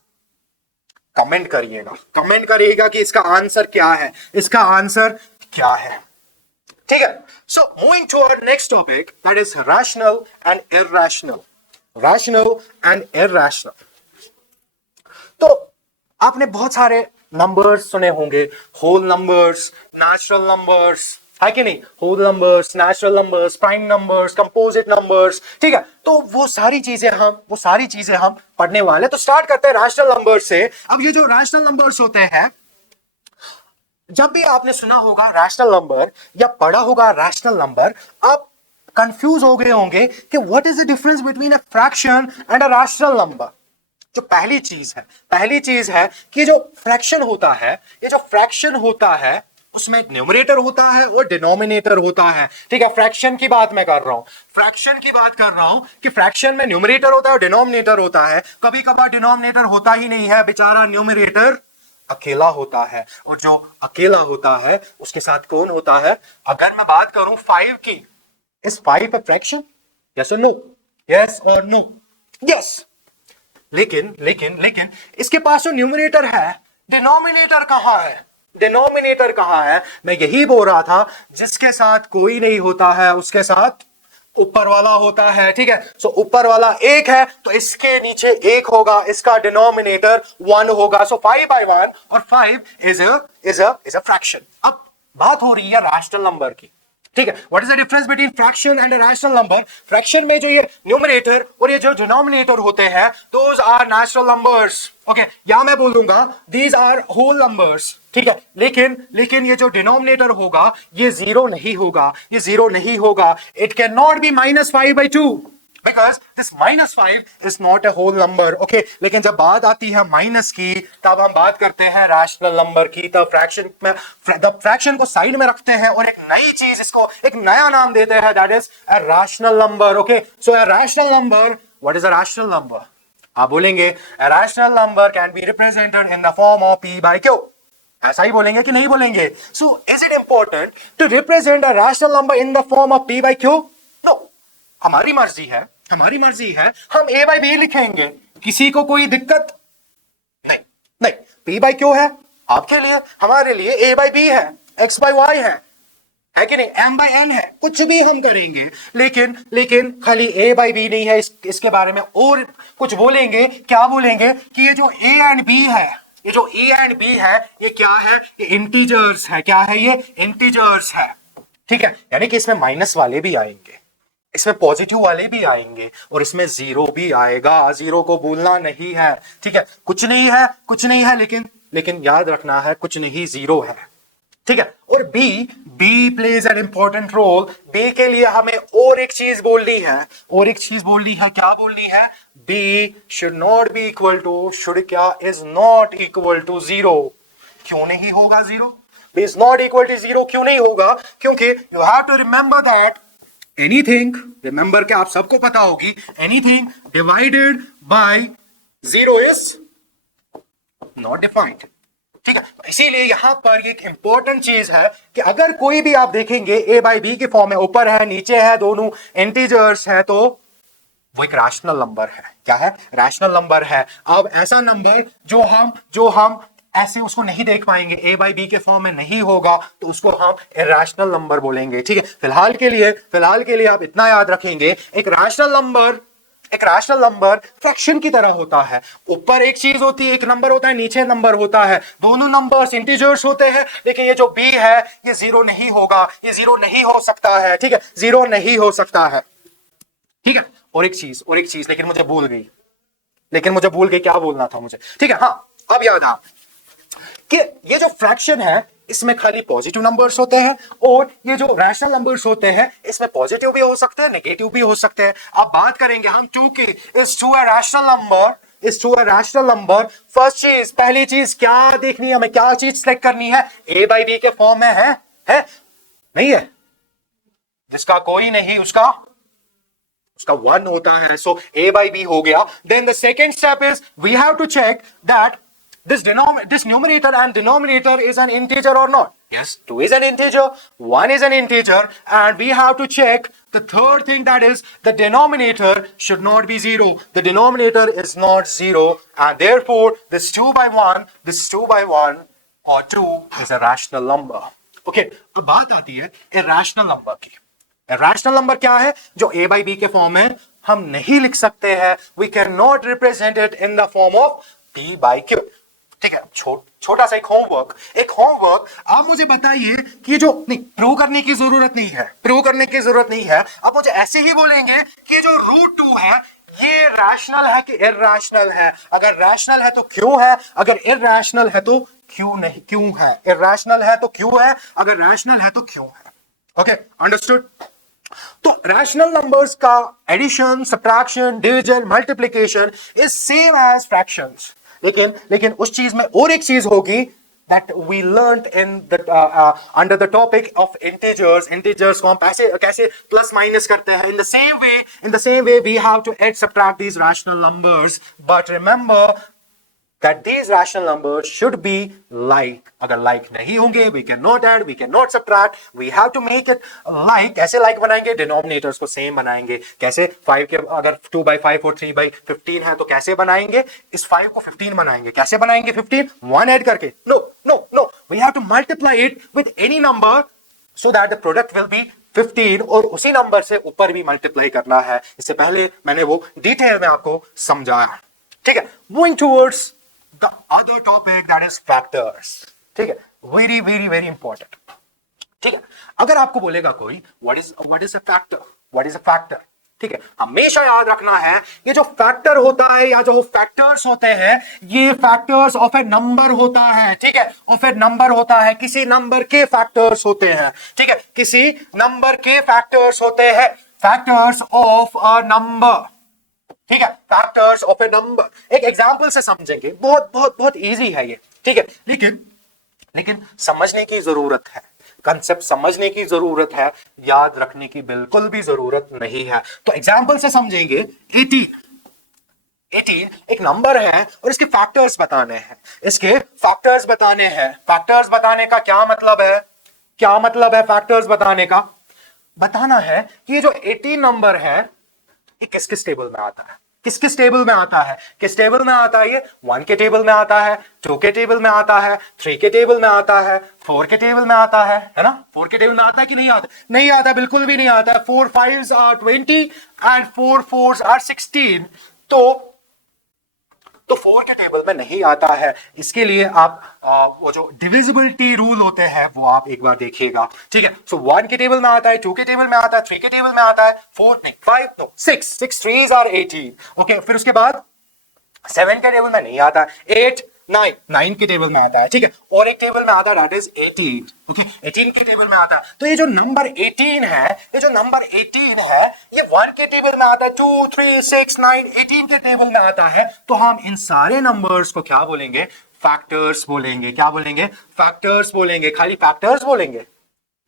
Comment करिएगा, कमेंट करिएगा कि इसका आंसर क्या है, इसका आंसर क्या है, ठीक है। So moving to our next topic, that is rational and irrational. Rational and irrational. तो आपने बहुत सारे नंबर्स सुने होंगे, होल नंबर्स, नेचुरल नंबर्स, है कि नहीं? Whole numbers, natural numbers, prime numbers, composite numbers, ठीक है। तो वो सारी चीजें हम पढ़ने वाले। तो स्टार्ट करते हैं रैशनल नंबर से। अब ये जो रैशनल नंबर्स होते हैं, जब भी आपने सुना होगा रैशनल नंबर या पढ़ा होगा रैशनल नंबर, आप कंफ्यूज हो गए होंगे कि what is the difference between a fraction and a rational number. जो पहली चीज है कि जो फ्रैक्शन होता है, ये जो फ्रैक्शन होता है उसमें न्यूमरेटर होता है और डिनोमिनेटर होता है, ठीक है। फ्रैक्शन की बात मैं कर रहा हूं, फ्रैक्शन की बात कर रहा हूं कि फ्रैक्शन में न्यूमरेटर होता है और डिनोमिनेटर होता है। कभी कभार डिनोमिनेटर होता ही नहीं है, बेचारा न्यूमरेटर अकेला होता है, और जो अकेला होता है उसके साथ कौन होता है? अगर मैं बात करूं 5 की, इस 5 a फ्रैक्शन? यस और नो? यस और नो? यस। लेकिन इसके पास जो न्यूमरेटर है, डिनोमिनेटर कहां है? डिनोमिनेटर कहां है? मैं यही बोल रहा था, जिसके साथ कोई नहीं होता है उसके साथ ऊपर वाला होता है, ठीक है। सो ऊपर वाला एक है तो इसके नीचे एक होगा, इसका डिनोमिनेटर 1 होगा। सो 5/1 और 5 इज अ फ्रैक्शन। अब बात हो रही है रैशनल नंबर की, ठीक है। What is the difference between fraction and a rational number? Fraction में जो ये न्यूमरेटर और ये जो डिनोमिनेटर होते हैं those are natural numbers, okay. या मैं बोलूंगा दीज आर होल नंबर्स, ठीक है। लेकिन ये जो डिनोमिनेटर होगा ये जीरो नहीं होगा, ये जीरो नहीं होगा। It can not be -5/2 because this -5 is not a whole number, okay। लेकिन जब बात आती है माइनस की तब हम बात करते हैं रैशनल नंबर की। तब फ्रैक्शन को साइड में रखते हैं और एक नई चीज, इसको एक नया नाम देते हैं, that is a rational number, okay. So a rational number, what is a rational number? आप बोलेंगे a rational number can be represented in the form of p/q, ऐसा ही बोलेंगे कि नहीं बोलेंगे? So is it important to represent a rational number in the form of p/q? No, हमारी मर्जी है, हमारी मर्जी है, हम a/b लिखेंगे, किसी को कोई दिक्कत नहीं। नहीं, p/q है आपके लिए, हमारे लिए a/b है, x/y है कि नहीं, m/n है, कुछ भी हम करेंगे। लेकिन खाली a/b नहीं है, इसके बारे में और कुछ बोलेंगे। क्या बोलेंगे कि ये जो a एंड b है, ये जो a एंड b है, ये क्या है? ये इंटीजर्स है। क्या है? ये इंटीजर्स है, ठीक है। यानी कि इसमें माइनस वाले भी आएंगे, इसमें पॉजिटिव वाले भी आएंगे और इसमें जीरो भी आएगा। जीरो को भूलना नहीं है, ठीक है। कुछ नहीं है, कुछ नहीं है, लेकिन याद रखना है कुछ नहीं, जीरो है, ठीक है। और b plays an important role. B के लिए हमें और एक चीज बोलनी है, और एक चीज बोलनी है। क्या बोलनी है? B should not be equal to, should क्या, is not equal to zero. क्यों नहीं होगा zero? B is not equal to zero क्यों नहीं होगा? क्योंकि you have to remember that anything, remember के आप सबको पता होगी, anything divided by zero is not defined, ठीक है। इसीलिए यहां पर एक इंपॉर्टेंट चीज है कि अगर कोई भी आप देखेंगे a/b की फॉर्म में, ऊपर है नीचे है, दोनों इंटीजर्स है, तो वो एक रैशनल नंबर है। क्या है? रैशनल नंबर है। अब ऐसा नंबर जो हम ऐसे उसको नहीं देख पाएंगे, a/b के फॉर्म में नहीं होगा, तो उसको हम इरैशनल नंबर बोलेंगे, ठीक है। फिलहाल के लिए आप इतना याद रखेंगे, एक रैशनल नंबर फ्रैक्शन की तरह होता है। ऊपर एक चीज होती है, एक नंबर होता है, नीचे नंबर होता है, दोनों नंबर्स इंटीजर्स होते हैं। लेकिन ये जो b है ये जीरो नहीं होगा, ये जीरो नहीं हो सकता है, ठीक है, जीरो नहीं हो सकता है, ठीक है। और एक चीज लेकिन मुझे भूल गई, क्या बोलना था मुझे, ठीक है। हाँ, अब याद आ कि ये जो फ्रैक्शन है इसमें खाली पॉजिटिव नंबर्स होते हैं, और ये जो रैशनल नंबर्स होते हैं इसमें पॉजिटिव भी हो सकते हैं, नेगेटिव भी हो सकते हैं। अब बात करेंगे हम टू की, is two a rational number, पहली चीज क्या देखनी है हमें, क्या चीज सिलेक्ट करनी है? a/b के फॉर्म में है नहीं है? जिसका कोई नहीं उसका 1 होता है, सो a/b हो गया। Then the second step is we have to check that this numerator and denominator is an integer or not. Yes, 2 is an integer, 1 is an integer, and we have to check the third thing, that is the denominator should not be 0. The denominator is not 0, and therefore this 2/1 or 2 is a rational number. Okay, तो बात आती है irrational number की। irrational number क्या है? जो a/b के form में हम नहीं लिख सकते हैं, we cannot represent it in the form of p/q, ठीक है। छोटा सा एक होमवर्क, आप मुझे बताइए कि जो नहीं, प्रूव करने की जरूरत नहीं है, आप मुझे ऐसे ही बोलेंगे कि जो √2 है ये रैशनल है कि इरैशनल है। अगर रैशनल है तो क्यों है, अगर इरैशनल है तो क्यों नहीं, क्यों है? इरैशनल है तो क्यों है, अगर रैशनल है तो क्यों है? Okay, understood. तो रैशनल नंबर्स का addition, subtraction, division, multiplication is same as fractions. लेकिन उस चीज में और एक चीज होगी that we learned in the under the topic of integers को हम कैसे प्लस माइनस करते हैं। in the same way we have to add subtract these rational numbers, but remember that these rational numbers should be like, अगर like नहीं होंगे we cannot add, we cannot subtract, we have to make it like। कैसे like बनाएंगे? denominators को same बनाएंगे। कैसे? 5 के अगर 2/5 और 3/15 है तो कैसे बनाएंगे? इस 5 को 15 बनाएंगे। कैसे बनाएंगे 15? 1 ऐड करके? no, we have to multiply it with any number so that the product will be 15 और उसी नंबर से ऊपर भी मल्टीप्लाई करना है। इससे पहले मैंने वो डिटेल में आपको समझाया, ठीक है। Moving towards the other topic that is factors, ठीक है, वेरी वेरी वेरी इंपॉर्टेंट, ठीक है। अगर आपको बोलेगा कोई what is a factor, what is a factor, ठीक है, हमेशा याद रखना है ये जो फैक्टर होता है या जो फैक्टर्स होते हैं ये फैक्टर्स ऑफ ए नंबर होता है, ठीक है, ऑफ ए नंबर होता है, किसी नंबर के फैक्टर्स होते हैं, ठीक है, किसी नंबर के फैक्टर्स होते हैं, फैक्टर्स ऑफ अ नंबर, ठीक है, फैक्टर्स ऑफ ए नंबर। एक एग्जांपल से समझेंगे, बहुत बहुत बहुत इजी है ये, ठीक है, लेकिन समझने की जरूरत है, कंसेप्ट समझने की जरूरत है, याद रखने की बिल्कुल भी जरूरत नहीं है। तो एग्जांपल से समझेंगे। 18 एक नंबर है और इसके फैक्टर्स बताने हैं, इसके फैक्टर्स बताने हैं। फैक्टर्स बताने का क्या मतलब है, क्या मतलब है फैक्टर्स बताने का? बताना है कि ये जो 18 नंबर है ये किस किस टेबल में आता है, किस किस टेबल में आता है, किस टेबल में आता है? ये 1 के टेबल में आता है, 2 के टेबल में आता है, 3 के टेबल में आता है, 4 के टेबल में आता है ना? 4 के टेबल में आता है कि नहीं आता? नहीं आता, बिल्कुल भी नहीं आता है। 4 5s are 20 and 4 4s are 16। तो 4 के टेबल में नहीं आता है। इसके लिए आप वो जो डिविजिबिलिटी रूल होते हैं वो आप एक बार देखिएगा, ठीक है। सो 1 के टेबल में आता है, 2 के टेबल में आता है, 3 के टेबल में आता है, 4 नहीं, 5 नो 6 3s are 18। ओके, फिर उसके बाद 7 के टेबल में नहीं आता, 8 9 के टेबल में आता है, ठीक है, और एक टेबल में आता है दैट इज 18। ओके, 18 के टेबल में आता है। तो ये जो नंबर 18 है, ये जो नंबर 18 है ये 1 के टेबल में आता है, 2 3 6 9 18 के टेबल में आता है। तो हम इन सारे नंबर्स को क्या बोलेंगे? फैक्टर्स बोलेंगे। क्या बोलेंगे? फैक्टर्स बोलेंगे। खाली फैक्टर्स बोलेंगे?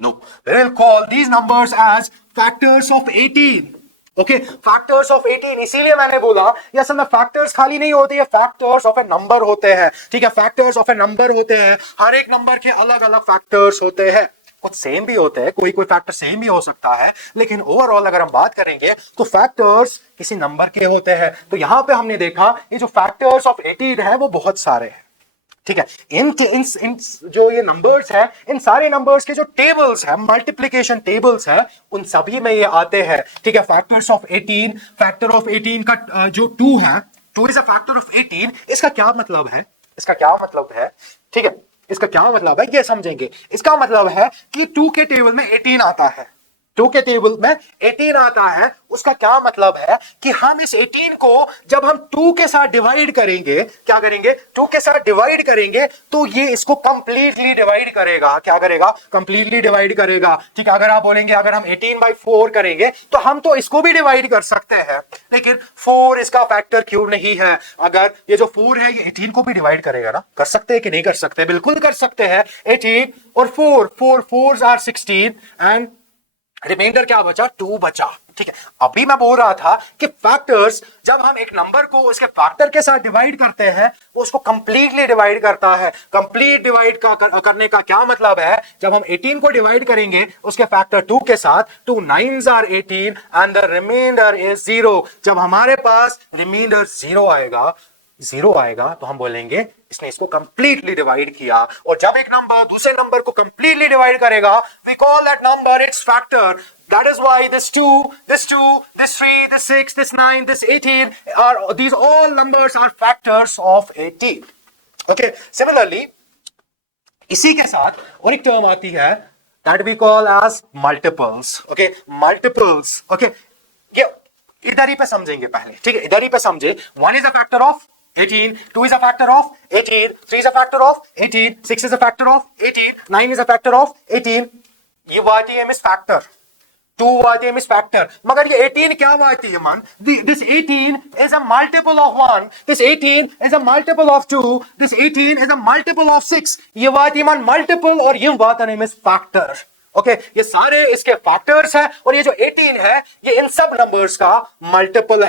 No, we will call these numbers as factors of 18। Okay, factors of 18। इसीलिए मैंने बोला ये असल में फैक्टर्स खाली नहीं होते, ये फैक्टर्स ऑफ ए नंबर होते हैं, ठीक है, फैक्टर्स ऑफ ए नंबर होते हैं। हर एक नंबर के अलग अलग फैक्टर्स होते हैं, कुछ सेम भी होते हैं, कोई कोई फैक्टर सेम भी हो सकता है, लेकिन ओवरऑल अगर हम बात करेंगे तो फैक्टर्स किसी नंबर के होते हैं। तो यहां पे हमने देखा ये जो फैक्टर्स ऑफ 18 है वो बहुत सारे हैं, ठीक है। इन जो ये नंबर्स है, इन सारे नंबर्स के जो टेबल्स है, मल्टीप्लिकेशन टेबल्स है, उन सभी में ये आते हैं, ठीक है। फैक्टर्स ऑफ 18, फैक्टर ऑफ 18 का जो 2 है, 2 इज अ फैक्टर ऑफ 18। इसका क्या मतलब है? इसका क्या मतलब है, ठीक है, इसका क्या मतलब है ये समझेंगे। इसका मतलब है कि 2 के टेबल में 18 आता है, 2 के टेबल में 18 आता है। उसका क्या मतलब है कि हम इस 18 को जब हम 2 के साथ डिवाइड करेंगे, क्या करेंगे? 2 के साथ डिवाइड करेंगे तो ये इसको कंप्लीटली डिवाइड करेगा। क्या करेगा? कंप्लीटली डिवाइड करेगा, ठीक है। अगर आप बोलेंगे अगर हम 18/4 करेंगे तो हम तो इसको भी डिवाइड कर सकते हैं, लेकिन 4 इसका फैक्टर क्यों नहीं है? अगर ये जो 4 है ये 18 को भी डिवाइड करेगा ना? कर सकते हैं कि नहीं कर सकते? बिल्कुल कर सकते हैं। 18 और 4 4s are 16 एंड रिमाइंडर क्या बचा? 2 बचा, ठीक है। अभी मैं बोल रहा था कि फैक्टर्स जब हम एक नंबर को उसके फैक्टर के साथ डिवाइड करते हैं वो उसको कंप्लीटली डिवाइड करता है। कंप्लीट डिवाइड करने का क्या मतलब है? जब हम 18 को डिवाइड करेंगे उसके फैक्टर 2 के साथ, 2 9s are 18 and the remainder is 0। जब हमारे पास रिमाइंडर 0 आएगा तो हम बोलेंगे इसने इसको कंप्लीटली डिवाइड किया। और जब एक नंबर दूसरे नंबर को कंप्लीटली डिवाइड करेगा we call that number its factor. That is why this 2, this 3, this 6, this 9, this 18 are these all numbers are factors of 18. Okay, similarly इसी के साथ और एक टर्म आती है that we call as multiples. Okay, multiples. Okay, ये इधर ही पे समझेंगे पहले, ठीक है, इधर ही पे समझे। 1 is a factor of 18, 2 is a factor of 18, 3 is a factor of 18, 6 is a factor of 18, 9 is a factor of 18. ये YTM is factor, 2 YTM is factor. मगर ये 18 क्या YTM मान? This 18 is a multiple of 1, this 18 is a multiple of 2, this 18 is a multiple of 6. ये YTM मान multiple और ये YTM is factor. Okay, ये सारे इसके फैक्टर्स हैं और ये जो 18 है ये इन सब नंबर्स का मल्टीपल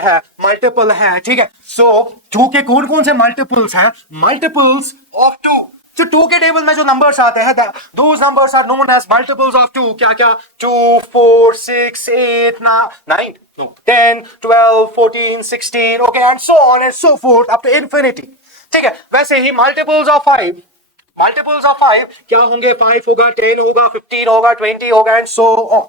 है, ठीक है। सो 2 के कौन कौन से मल्टीपल्स हैं? Multiples of 2। जो 2 के टेबल में जो नंबर्स आते हैं those numbers are known as multiples of 2। क्या क्या? 2 4 6 8 9 10 12 14 16, okay, and so on and so forth up to infinity, ठीक है। वैसे ही मल्टीपल्स ऑफ 5, मल्टीपल्स ऑफ 5 क्या होंगे? 5 होगा, 10 होगा, 15 होगा, 20 होगा and so on.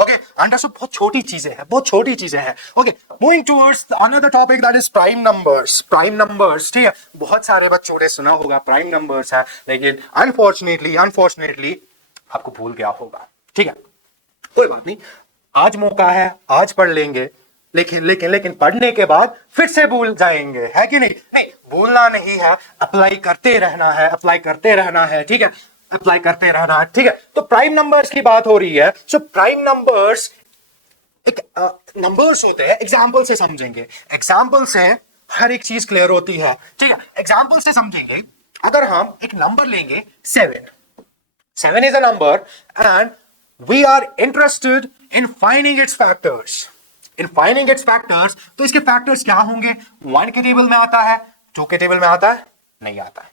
Okay understood, बहुत छोटी चीजें हैं, बहुत छोटी चीजें हैं। Okay moving towards another topic that is prime numbers. Prime numbers, ठीक है, बहुत सारे बच्चों ने सुना होगा प्राइम नंबर्स है, लेकिन अनफॉर्चुनेटली आपको भूल गया होगा। ठीक है, कोई बात नहीं, आज मौका है, आज पढ़ लेंगे, लेकिन पढ़ने के बाद फिर से भूल जाएंगे, है कि नहीं? नहीं, भूलना नहीं है, अप्लाई करते रहना है, अप्लाई करते रहना है, ठीक है, अप्लाई करते रहना है, ठीक है। तो प्राइम नंबर्स की बात हो रही है। सो प्राइम नंबर्स एक नंबर्स होते हैं, एग्जाम्पल से समझेंगे, एग्जाम्पल से हर एक चीज क्लियर होती है, ठीक है। एग्जाम्पल से समझेंगे, अगर हम एक नंबर लेंगे 7 is a number and we are interested in finding its factors. In finding its factors, तो इसके factors क्या होंगे? 1 के टेबल में आता है, 2 के टेबल में आता है, नहीं आता है,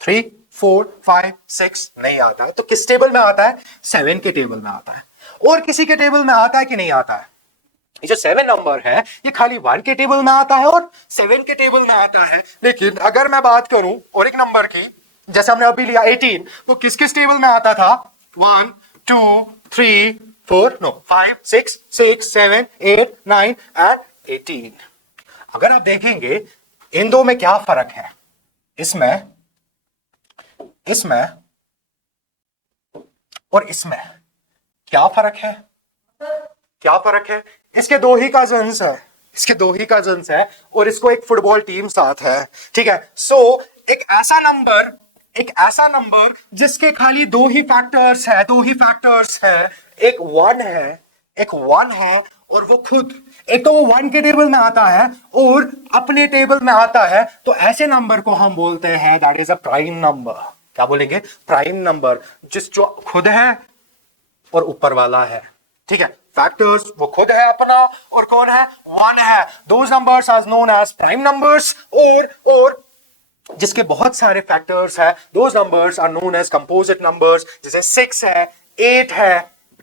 3, 4, 5, 6 नहीं आता है, तो किस टेबल में आता है? 7 के टेबल में आता है। और किसी के टेबल में आता है कि नहीं आता है? ये जो 7 नंबर है ये खाली 1 के टेबल में आता है और 7 के टेबल में आता है। लेकिन अगर मैं बात करूं और एक नंबर की, जैसे हमने अभी लिया 18, तो किस किस टेबल में आता था? 1, 2, 3, 4, नो 5, 6, 7, 8, 9 एंड 18। अगर आप देखेंगे इन दो में क्या फर्क है, इसमें और इसमें क्या फर्क है? क्या फर्क है? इसके दो ही कजन्स है, इसके दो ही कजन्स है और इसको एक फुटबॉल टीम साथ है, ठीक है। सो एक ऐसा नंबर जिसके खाली दो ही फैक्टर्स है, एक 1 है और वो खुद, एक तो वो 1 के टेबल में आता है और अपने टेबल में आता है, तो ऐसे नंबर को हम बोलते हैं that is a prime number. क्या बोलेंगे? प्राइम नंबर, जो खुद है और ऊपर वाला है, ठीक है। फैक्टर्स वो खुद है अपना और कौन है? 1 है। Those numbers are known as prime numbers. और जिसके बहुत सारे फैक्टर्स है, those numbers are known as composite numbers. जैसे 6 है, 8 है,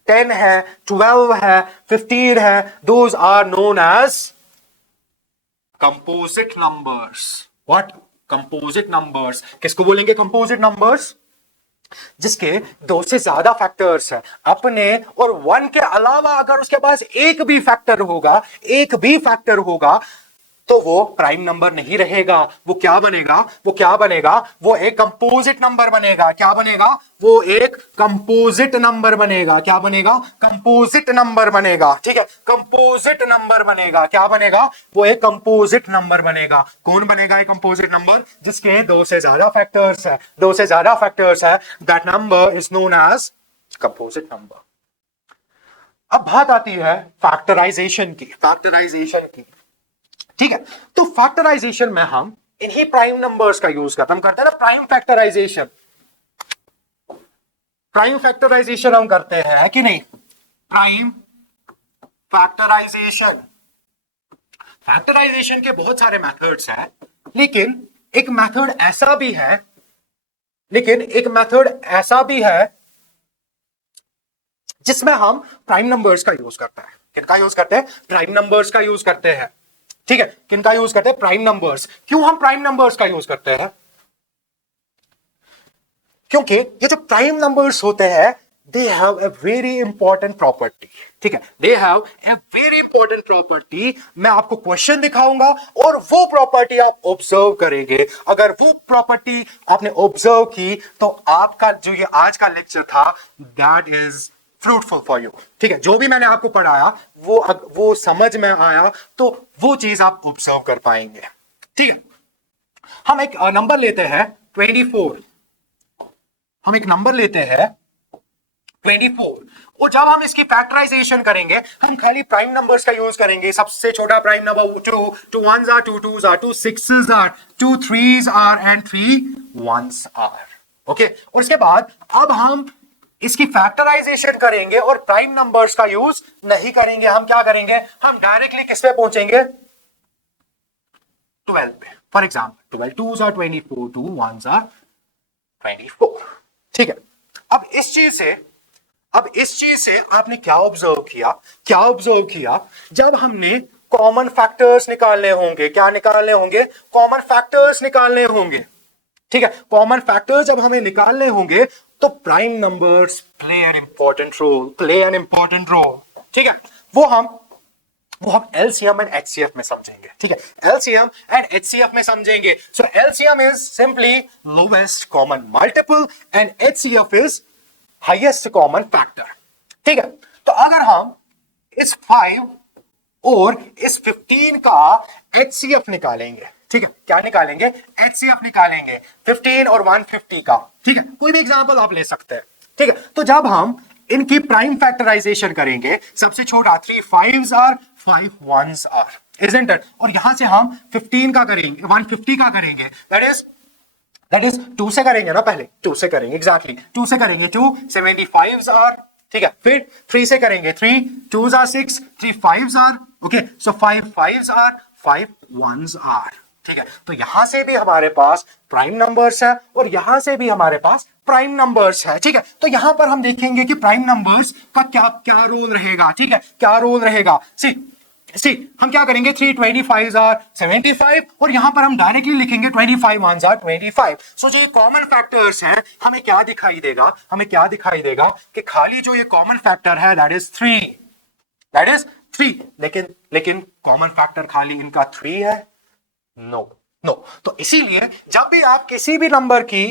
10 है, 12 है, 15 है, those are known as composite numbers. What? Composite numbers. किसको बोलेंगे कंपोजिट नंबर्स? जिसके 2 से ज्यादा फैक्टर्स है अपने, और 1 के अलावा अगर उसके पास एक भी फैक्टर होगा तो वो प्राइम नंबर नहीं रहेगा। वो क्या बनेगा? वो एक कंपोजिट नंबर बनेगा। क्या बनेगा? वो एक कंपोजिट नंबर बनेगा। क्या बनेगा? कंपोजिट नंबर बनेगा, ठीक है, कंपोजिट नंबर बनेगा। क्या बनेगा? वो एक कंपोजिट नंबर बनेगा। कौन बनेगा एक कंपोजिट नंबर? जिसके 2 से ज्यादा फैक्टर्स है, that number is known as composite number. अब बात आती है फैक्टराइजेशन की, ठीक है। तो फैक्टराइजेशन में हम इन्हीं प्राइम नंबर्स का यूज करते हैं, हम करते हैं ना प्राइम फैक्टराइजेशन हम करते हैं कि नहीं? प्राइम फैक्टराइजेशन के बहुत सारे मेथड्स हैं, लेकिन एक मेथड ऐसा भी है जिसमें हम प्राइम नंबर्स का यूज करते हैं। किनका यूज करते हैं? प्राइम नंबर्स का यूज करते हैं, ठीक है। किनका यूज करते हैं? Prime numbers. क्यों हम प्राइम नंबर्स का यूज करते हैं? क्योंकि ये जो प्राइम नंबर्स होते हैं they have a very important property, ठीक है, they have a very important property. मैं आपको क्वेश्चन दिखाऊंगा और वो प्रॉपर्टी आप ऑब्जर्व करेंगे। अगर वो प्रॉपर्टी आपने ऑब्जर्व की तो आपका जो ये आज का लेक्चर था that is fruitful for you, ठीक है। जो भी मैंने आपको पढ़ाया वो समझ में आया तो वो चीज आप ऑब्जर्व कर पाएंगे, ठीक है। हम एक नंबर लेते हैं 24, हम एक नंबर लेते हैं 24 और जब हम इसकी फैक्टराइजेशन करेंगे हम खाली प्राइम नंबर्स का यूज करेंगे। सबसे छोटा prime number 2 1s are 2 2s are 2 6s are 2 3s are and 3 1s are, okay. और इसके बाद अब हम इसकी फैक्टराइजेशन करेंगे और प्राइम नंबर्स का यूज नहीं करेंगे। हम क्या करेंगे? हम डायरेक्टली किस पे पहुंचेंगे? 12 पे। For example 12 2s are 24, 2 1s are 24, ठीक है। अब इस चीज से आपने क्या ऑब्जर्व किया? जब हमने कॉमन फैक्टर्स निकालने होंगे, कॉमन फैक्टर्स निकालने होंगे, ठीक है। कॉमन फैक्टर्स जब हमें निकालने होंगे तो prime numbers play an important role, ठीक है, वो हम LCM एंड HCF में समझेंगे, ठीक है, LCM एंड HCF में समझेंगे. सो LCM is simply lowest common multiple and HCF is highest common factor. ठीक है, तो अगर हम इस 5 और इस 15 का HCF निकालेंगे, ठीक है, क्या निकालेंगे, HCF निकालेंगे 15 और 150 का. ठीक है, कोई भी एग्जांपल आप ले सकते हैं. ठीक है, तो जब हम इनकी प्राइम फैक्टराइजेशन करेंगे, सबसे छोटा 3 5s are 5 1s are, isn't it, और यहां से हम 15 का करेंगे, 150 का करेंगे, दैट इज 2 से करेंगे ना, पहले 2 से करेंगे, एग्जैक्टली 2 से करेंगे, 2 75s आर. ठीक है, फिर 3 से करेंगे, 3 2s are 6, 3 5s are, okay, so 5 5s are 5 1s are. ठीक है, तो यहां से भी हमारे पास प्राइम नंबर्स है और यहां से भी हमारे पास प्राइम नंबर्स है. ठीक है, तो यहां पर हम देखेंगे कि प्राइम नंबर्स का क्या क्या रोल रहेगा. ठीक है, क्या रोल रहेगा, सी हम क्या करेंगे, 3 25s आर 75 और यहां पर हम डायरेक्टली लिखेंगे 25 1s आर 25. सो जो ये कॉमन फैक्टर्स हैं, हमें क्या दिखाई देगा, हमें क्या दिखाई देगा कि खाली जो ये कॉमन फैक्टर है दैट इज 3, लेकिन कॉमन फैक्टर खाली इनका 3 है, नो. तो इसीलिए जब भी आप किसी भी नंबर की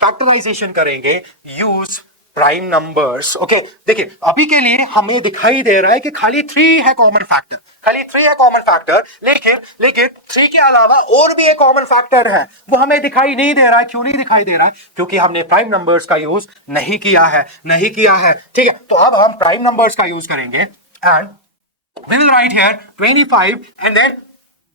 फैक्टराइजेशन करेंगे, यूज प्राइम नंबर्स. ओके, देखिए अभी के लिए हमें दिखाई दे रहा है कि खाली 3 है कॉमन फैक्टर, खाली 3 है कॉमन फैक्टर, लेकिन 3 के अलावा और भी एक कॉमन फैक्टर है, वो हमें दिखाई नहीं दे रहा है. क्यों नहीं दिखाई दे रहा है, क्योंकि हमने प्राइम नंबर्स का यूज नहीं किया है. ठीक है, तो अब हम प्राइम नंबर्स का यूज करेंगे and we will write here 25 and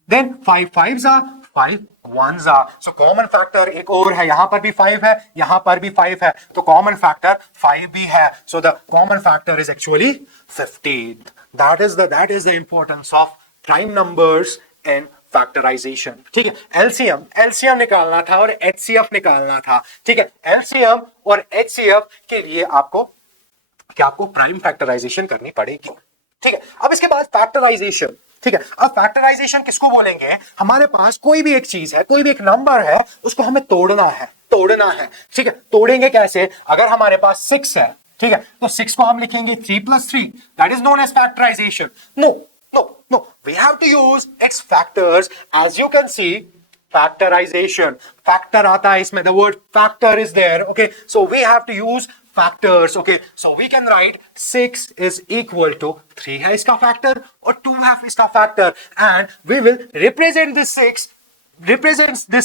then 5 5s are 5 1s are. So common factor एक और है, यहां पर भी 5 है, यहां पर भी 5 है, तो common factor 5 भी है. So the common factor is actually 15. That is the importance of prime numbers in factorization. ठीक है, LCM निकालना था और HCF निकालना था. ठीक है, LCM और HCF के लिए आपको प्राइम फैक्टराइजेशन करनी पड़ेगी. ठीक है, अब इसके बाद फैक्टराइजेशन. ठीक है, अब फैक्टराइजेशन किसको बोलेंगे, हमारे पास कोई भी एक चीज है, कोई भी एक नंबर है, उसको हमें तोड़ना है. ठीक है, तोड़ेंगे कैसे, अगर हमारे पास 6 है, ठीक है, तो 6 को हम लिखेंगे 3 + 3, that is known as factorization. No, we have to use its factors. As you can see, factorization, factor आता है इसमें, the word factor is there. Okay, so we have to use factors. Okay, so we can write 6 is equal to 3 है इसका factor और 2 है इसका factor, and we will represent this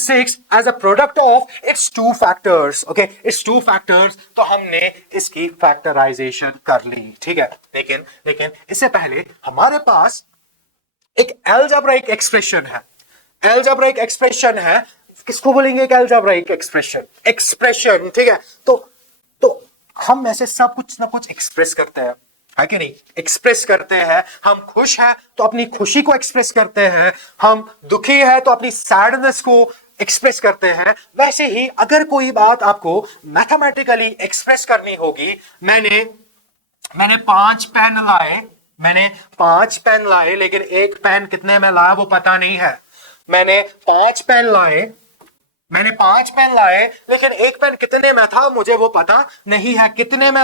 6 as a product of its 2 factors. Okay, its 2 factors, तो हमने इसकी factorization कर ली. ठीक है, लेकिन इससे पहले हमारे पास एक algebraic expression है. किसको बोलेंगे एक algebraic expression. ठीक है, तो हम ऐसे सब कुछ ना कुछ एक्सप्रेस करते हैं, है कि नहीं, एक्सप्रेस करते हैं. हम खुश हैं तो अपनी खुशी को एक्सप्रेस करते हैं, हम दुखी है तो अपनी सैडनेस को एक्सप्रेस करते हैं. वैसे ही अगर कोई बात आपको मैथमेटिकली एक्सप्रेस करनी होगी, मैंने 5 पेन लाए, लेकिन एक पेन कितने में लाया वो पता नहीं है. मैंने 5 पेन लाए, लेकिन एक पेन कितने में था मुझे वो पता नहीं है. कितने में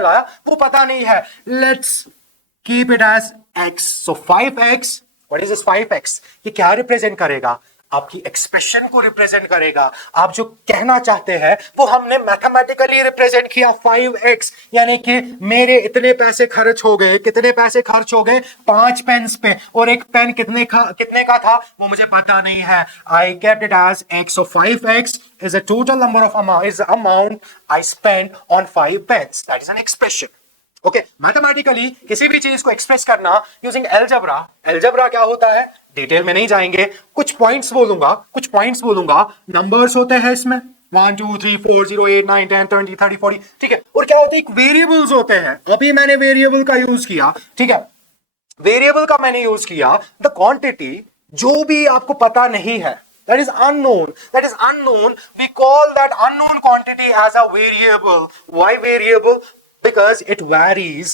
लाया वो पता नहीं है. Let's keep it as x. So 5x, what is this 5x, ये क्या रिप्रेजेंट करेगा, आपकी एक्सप्रेशन को रिप्रेजेंट करेगा. आप जो कहना चाहते हैं वो हमने मैथमेटिकली रिप्रेजेंट किया 5x, यानी कि मेरे इतने पैसे खर्च हो गए. कितने पैसे खर्च हो गए, 5 पेन्स पे, और एक पेन कितने का था वो मुझे पता नहीं है. I kept it as x. So 5x is a total number of amount I spent on 5 pens. That is an expression. Okay, mathematically किसी भी चीज को एक्सप्रेस करना यूजिंग एल्जेब्रा क्या होता है, डिटेल में नहीं जाएंगे, कुछ पॉइंट्स बोलूंगा. नंबर्स होते हैं इसमें 1 2 3 4 0 8 9 10 20 30 40. ठीक है, और क्या होते हैं, वेरिएबल्स होते हैं. अभी मैंने वेरिएबल का यूज किया. ठीक है, वेरिएबल का मैंने यूज किया. द क्वांटिटी जो भी आपको पता नहीं है, that is unknown, we call that unknown quantity as a variable. Why variable? Because it varies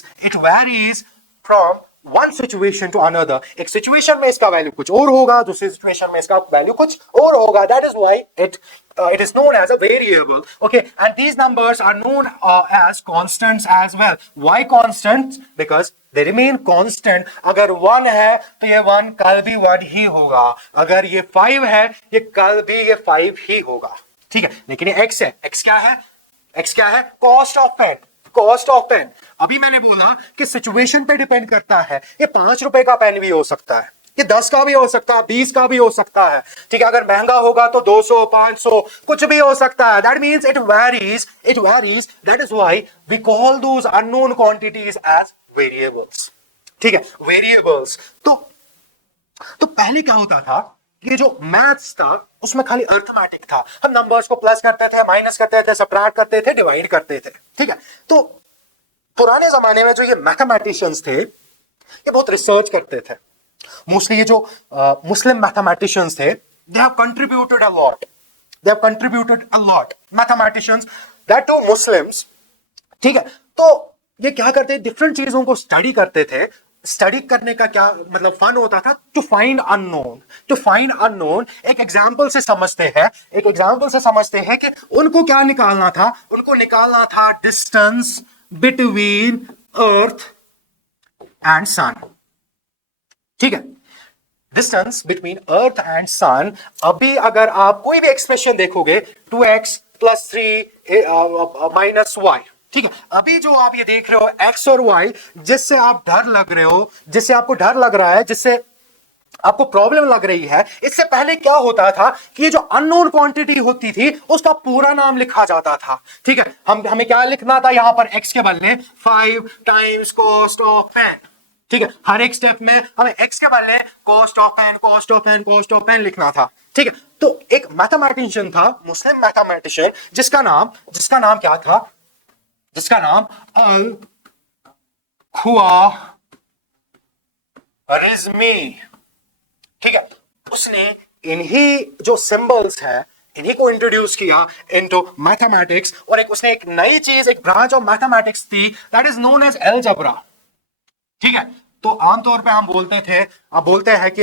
from one situation to another, एक सिचुएशन में इसका वैल्यू कुछ और होगा, दूसरी सिचुएशन में इसका वैल्यू कुछ और होगा. That is why it is known as a variable. Okay, and these numbers are known as constants as well. Why constants? Because they remain constant. अगर 1 है तो ये 1 कल भी 1 ही होगा, अगर ये 5 है ये कल भी ये 5 ही होगा. ठीक है, लेकिन ये x है. x क्या है? x क्या है? Cost of pen. Cost of pen. अभी मैंने बोला कि सिचुएशन पे डिपेंड करता है. ये 5 रुपए का पेन भी हो सकता है, ये 10 का भी हो सकता है, 20 का भी हो सकता है. ठीक है, अगर महंगा होगा तो 200, 500 कुछ भी हो सकता है. That means it varies. That is why we call those unknown quantities as variables. ठीक है, वेरिएबल्स. तो पहले क्या होता था, ये जो मैथ्स था उसमें खाली अर्थमेटिक था. हम नंबर्स को प्लस करते थे, माइनस करते थे, सबट्रैक्ट करते थे, डिवाइड करते थे. ठीक है, तो पुराने जमाने में जो ये मैथमेटिशियंस थे ये बहुत रिसर्च करते थे. मोस्टली ये जो मुस्लिम मैथमेटिशियंस थे, they have contributed a lot. Mathematicians, that too Muslims. ठीक है, तो ये क्या करते हैं, डिफरेंट चीजों को स्टडी करते थे. स्टडी करने का क्या मतलब फन होता था, टू फाइंड अननोन. एक एग्जाम्पल से समझते हैं कि उनको क्या निकालना था. उनको निकालना था डिस्टेंस बिटवीन अर्थ एंड सन. ठीक है, डिस्टेंस बिटवीन अर्थ एंड सन. अभी अगर आप कोई भी एक्सप्रेशन देखोगे, 2x + 3 माइनस y. ठीक है, अभी जो आप ये देख रहे हो x और y, जिससे आप डर लग रहे हो, जिससे आपको डर लग रहा है, जिससे आपको प्रॉब्लम लग रही है, इससे पहले क्या होता था कि ये जो अननोन क्वांटिटी होती थी उसका पूरा नाम लिखा जाता था. ठीक है, हमें क्या लिखना था यहां पर, x के बदले 5 टाइम्स कॉस्ट ऑफ पेन. ठीक है, हर एक स्टेप में हमें x के बदले कॉस्ट ऑफ पेन लिखना था. ठीक है, तो एक मैथमेटिशियन था, मुस्लिम मैथमेटिशियन, जिसका नाम क्या था, जिसका नाम अल ख्वारिज़मी. ठीक है, उसने इन्हीं जो सिंबल्स है इन्हीं को इंट्रोड्यूस किया इनटू मैथमेटिक्स. और उसने एक नई चीज, एक ब्रांच ऑफ मैथमेटिक्स थी, that is known as algebra. ठीक है, तो आमतौर पे हम बोलते हैं कि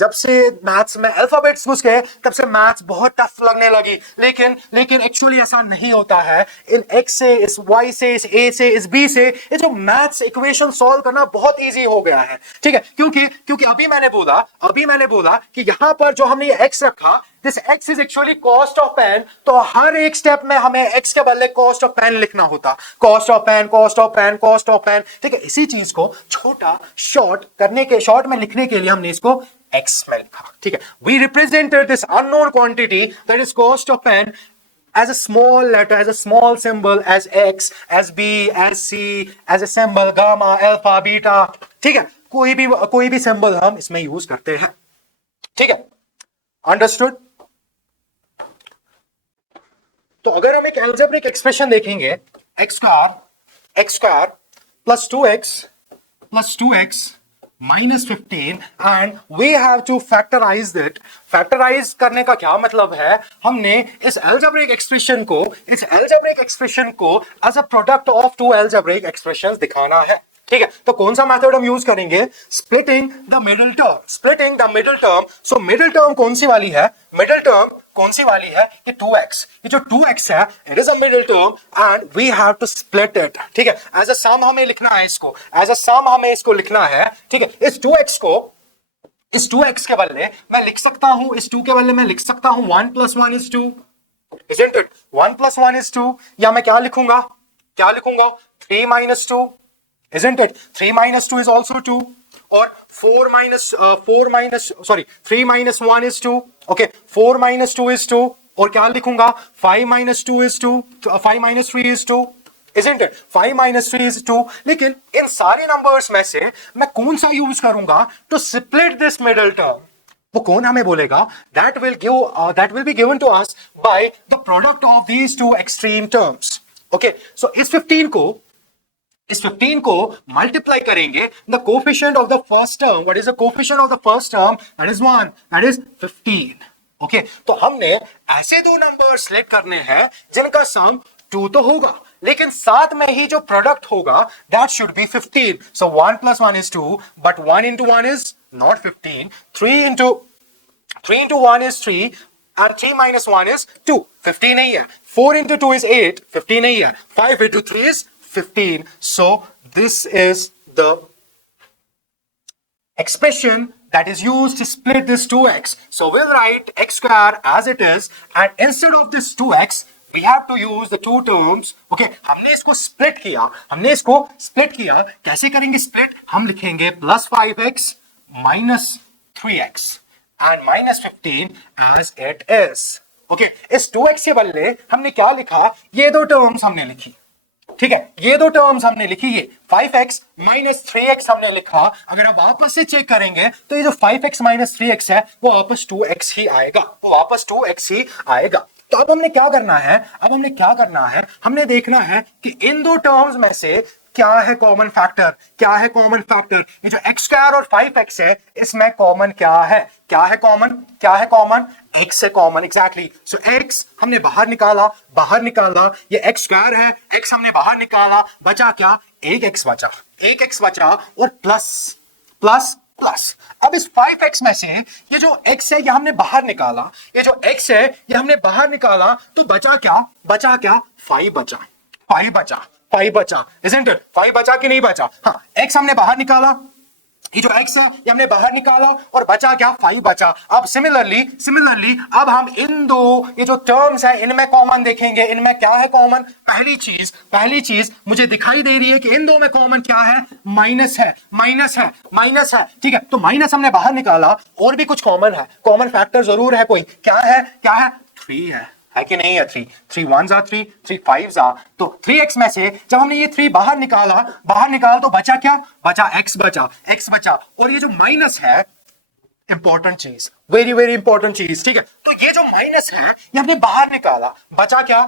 जब से मैथ्स में अल्फाबेट्स घुस गए तब से मैथ्स बहुत टफ लगने लगी. लेकिन एक्चुअली ऐसा नहीं होता है. इन x से, इस y से, इस a से, इस b से ये जो मैथ्स इक्वेशन सॉल्व करना बहुत इजी हो गया है. ठीक है, क्योंकि अभी मैंने बोला कि यहां पर जो हमने ये x रखा, this x is actually cost of pen. तो हर एक स्टेप में हमें x के बदले कॉस्ट ऑफ पेन लिखना होता. Cost of pen. ठीक है, इसी चीज को छोटा शॉर्ट में लिखने के लिए हमने इसको x में लिखा. ठीक है, we represented this unknown quantity that is cost of pen as a small letter, as a small symbol, as x, as b, as c, as a symbol gamma, alpha, beta. ठीक है, कोई भी symbol हम इसमें use करते हैं. ठीक है, अंडरस्टूड. तो अगर हम एक अलजेब्रिक एक्सप्रेशन देखेंगे, x square plus 2x minus 15 and we have to factorize it. Factorize करने का क्या मतलब है, हमने इस अलजेब्रिक एक्सप्रेशन को as a product of two algebraic expressions दिखाना है. ठीक है, तो कौन सा मेथड हम यूज करेंगे, splitting the middle term. So middle term कौन सी वाली है, ये 2x. ये जो 2x है, it is a middle term and we have to split it. ठीक है, एज अ सम हमें लिखना है इसको, लिखना है. ठीक है, इस 2x के बदले मैं लिख सकता हूं, 1 + 1 is 2. Isn't it? 1 + 1 is 2. या मैं क्या लिखूंगा, 3 - 2. Isn't it? 3 - 2 is also 2. और 3 - 1 is 2. Okay, 4 - 2 is 2. और क्या लिखूंगा, 5 - 2 is 2. 5 - 3 is 2. Isn't it? 5 - 3 is 2. लेकिन इन सारे नंबर्स में से मैं कौन सा यूज करूंगा to split this middle term, वो कौन हमें बोलेगा, that will be given to us by the product of these two extreme terms. Okay, so इस 15 को मल्टीप्लाई करेंगे the coefficient of the first term. What is the coefficient of the first term, that is 1, that is 15. Okay, तो हमने ऐसे दो number select करने हैं जिनका सम 2 तो होगा, लेकिन साथ में ही जो प्रोडक्ट होगा that should be 15. So 1 + 1 is 2, but 1 × 1 is not 15. 3 into 1 is 3, and 3 - 1 is 2. 15 नहीं है. 4 × 2 is 8. 15 नहीं है. 5 × 3 is 15. So this is the expression that is used to split this 2x. So we'll write x square as it is, and instead of this 2x we have to use the two terms. Okay, हमने इसको split किया. कैसे करेंगे split? हम लिखेंगे plus 5x minus 3x and minus 15 as it is. Okay, इस 2x के बदले हमने क्या लिखा? ये दो टर्म्स हमने लिखी. ठीक है, ये दो टर्म्स हमने लिखी. ये 5x minus 3x हमने लिखा. अगर आप वापस से चेक करेंगे तो ये जो 5x minus 3x है वो वापस 2x ही आएगा. तो अब हमने क्या करना है? हमने देखना है कि इन दो टर्म्स में से क्या है कॉमन फैक्टर. ये जो x स्क्वायर और 5x है इसमें कॉमन क्या है कॉमन x है कॉमन. एग्जैक्टली. सो x हमने बाहर निकाला. ये x स्क्वायर है, x हमने बाहर निकाला. बचा क्या? एक x बचा और प्लस. अब इस 5x में से ये जो x है ये हमने बाहर निकाला. तो बचा क्या? 5 बचा. Isn't it? 5 बचा कि नहीं बचा? हाँ, x हमने बाहर निकाला. ये जो x है ये हमने बाहर निकाला और बचा क्या? 5 बचा. अब सिमिलरली अब हम इन दो ये जो टर्म्स है इनमें कॉमन देखेंगे. इनमें क्या है कॉमन? पहली चीज मुझे दिखाई दे रही है कि इन दो में कॉमन क्या है? माइनस है. ठीक है, तो माइनस हमने बाहर निकाला. और भी कुछ कॉमन फैक्टर जरूर है कोई. क्या है? 3 है कि नहीं है? 3 1s are 3, 3 5s are. तो 3x में से जब हमने ये 3 बाहर निकाला तो बचा क्या? x बचा. और ये जो माइनस है, इंपॉर्टेंट चीज, वेरी वेरी इंपॉर्टेंट चीज. ठीक है, तो ये जो माइनस है ये हमने बाहर निकाला. बचा क्या?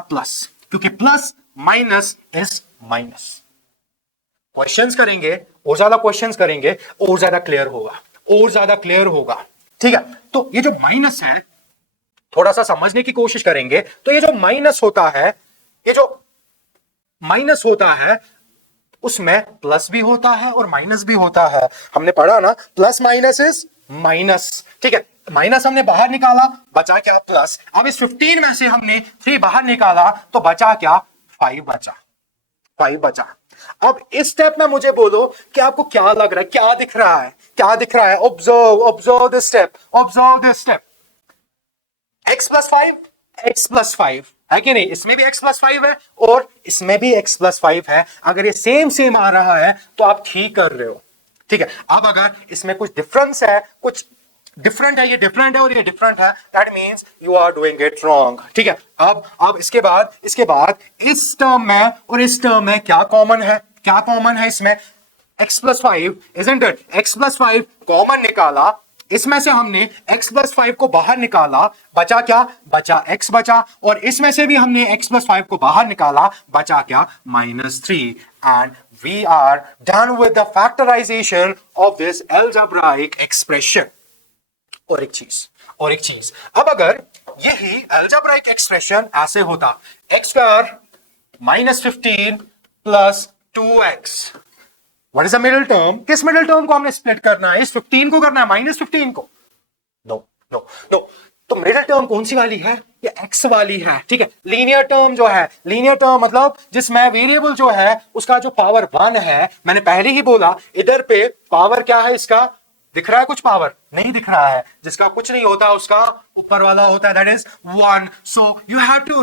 प्लस, क्योंकि plus minus is minus. Questions करेंगे और ज्यादा और ज्यादा क्लियर होगा. ठीक है, तो ये जो माइनस है थोड़ा सा समझने की कोशिश करेंगे. तो ये जो माइनस होता है उसमें प्लस भी होता है और माइनस भी होता है. हमने पढ़ा ना, प्लस माइनस इज माइनस. ठीक है, माइनस हमने बाहर निकाला, बचा क्या? प्लस. अब इस 15 में से हमने 3 बाहर निकाला तो बचा क्या? 5 बचा. अब इस स्टेप में मुझे बोलो कि आपको क्या लग रहा है, क्या दिख रहा है? Observe this step. x plus 5 है कि नहीं? इसमें भी x plus 5 है और इसमें भी x plus 5 है. अगर ये सेम आ रहा है तो आप ठीक कर रहे हो. ठीक है, अब अगर इसमें कुछ डिफरेंस है, कुछ डिफरेंट है, ये डिफरेंट है और ये डिफरेंट है, that means you are doing it wrong. ठीक है, अब इसके बाद इस टर्म में और इस टर्म में क्या कॉमन है इसमें? x plus 5, isn't it? x plus 5 common निकाला. इसमें से हमने x plus 5 को बाहर निकाला. बचा क्या? x बचा. और इसमें से भी हमने x plus 5 को बाहर निकाला. बचा क्या? -3. And we are done with the factorization of this algebraic expression. और एक चीज, अब अगर यही algebraic expression ऐसे होता, x square -15 plus 2x. What is the middle term? किस मिडिल टर्म को हमने स्प्लिट करना है? इस 15 को करना है, -15 को? नो. तो मिडिल टर्म कौन सी वाली है? ये x वाली है. ठीक है, लीनियर टर्म मतलब जिसमें वेरिएबल जो है उसका जो पावर 1 है. मैंने पहले ही बोला इधर पे पावर क्या है इसका? दिख रहा है कुछ पावर? नहीं दिख रहा है. जिसका कुछ नहीं होता उसका ऊपर वाला होता है, that is 1. So you have to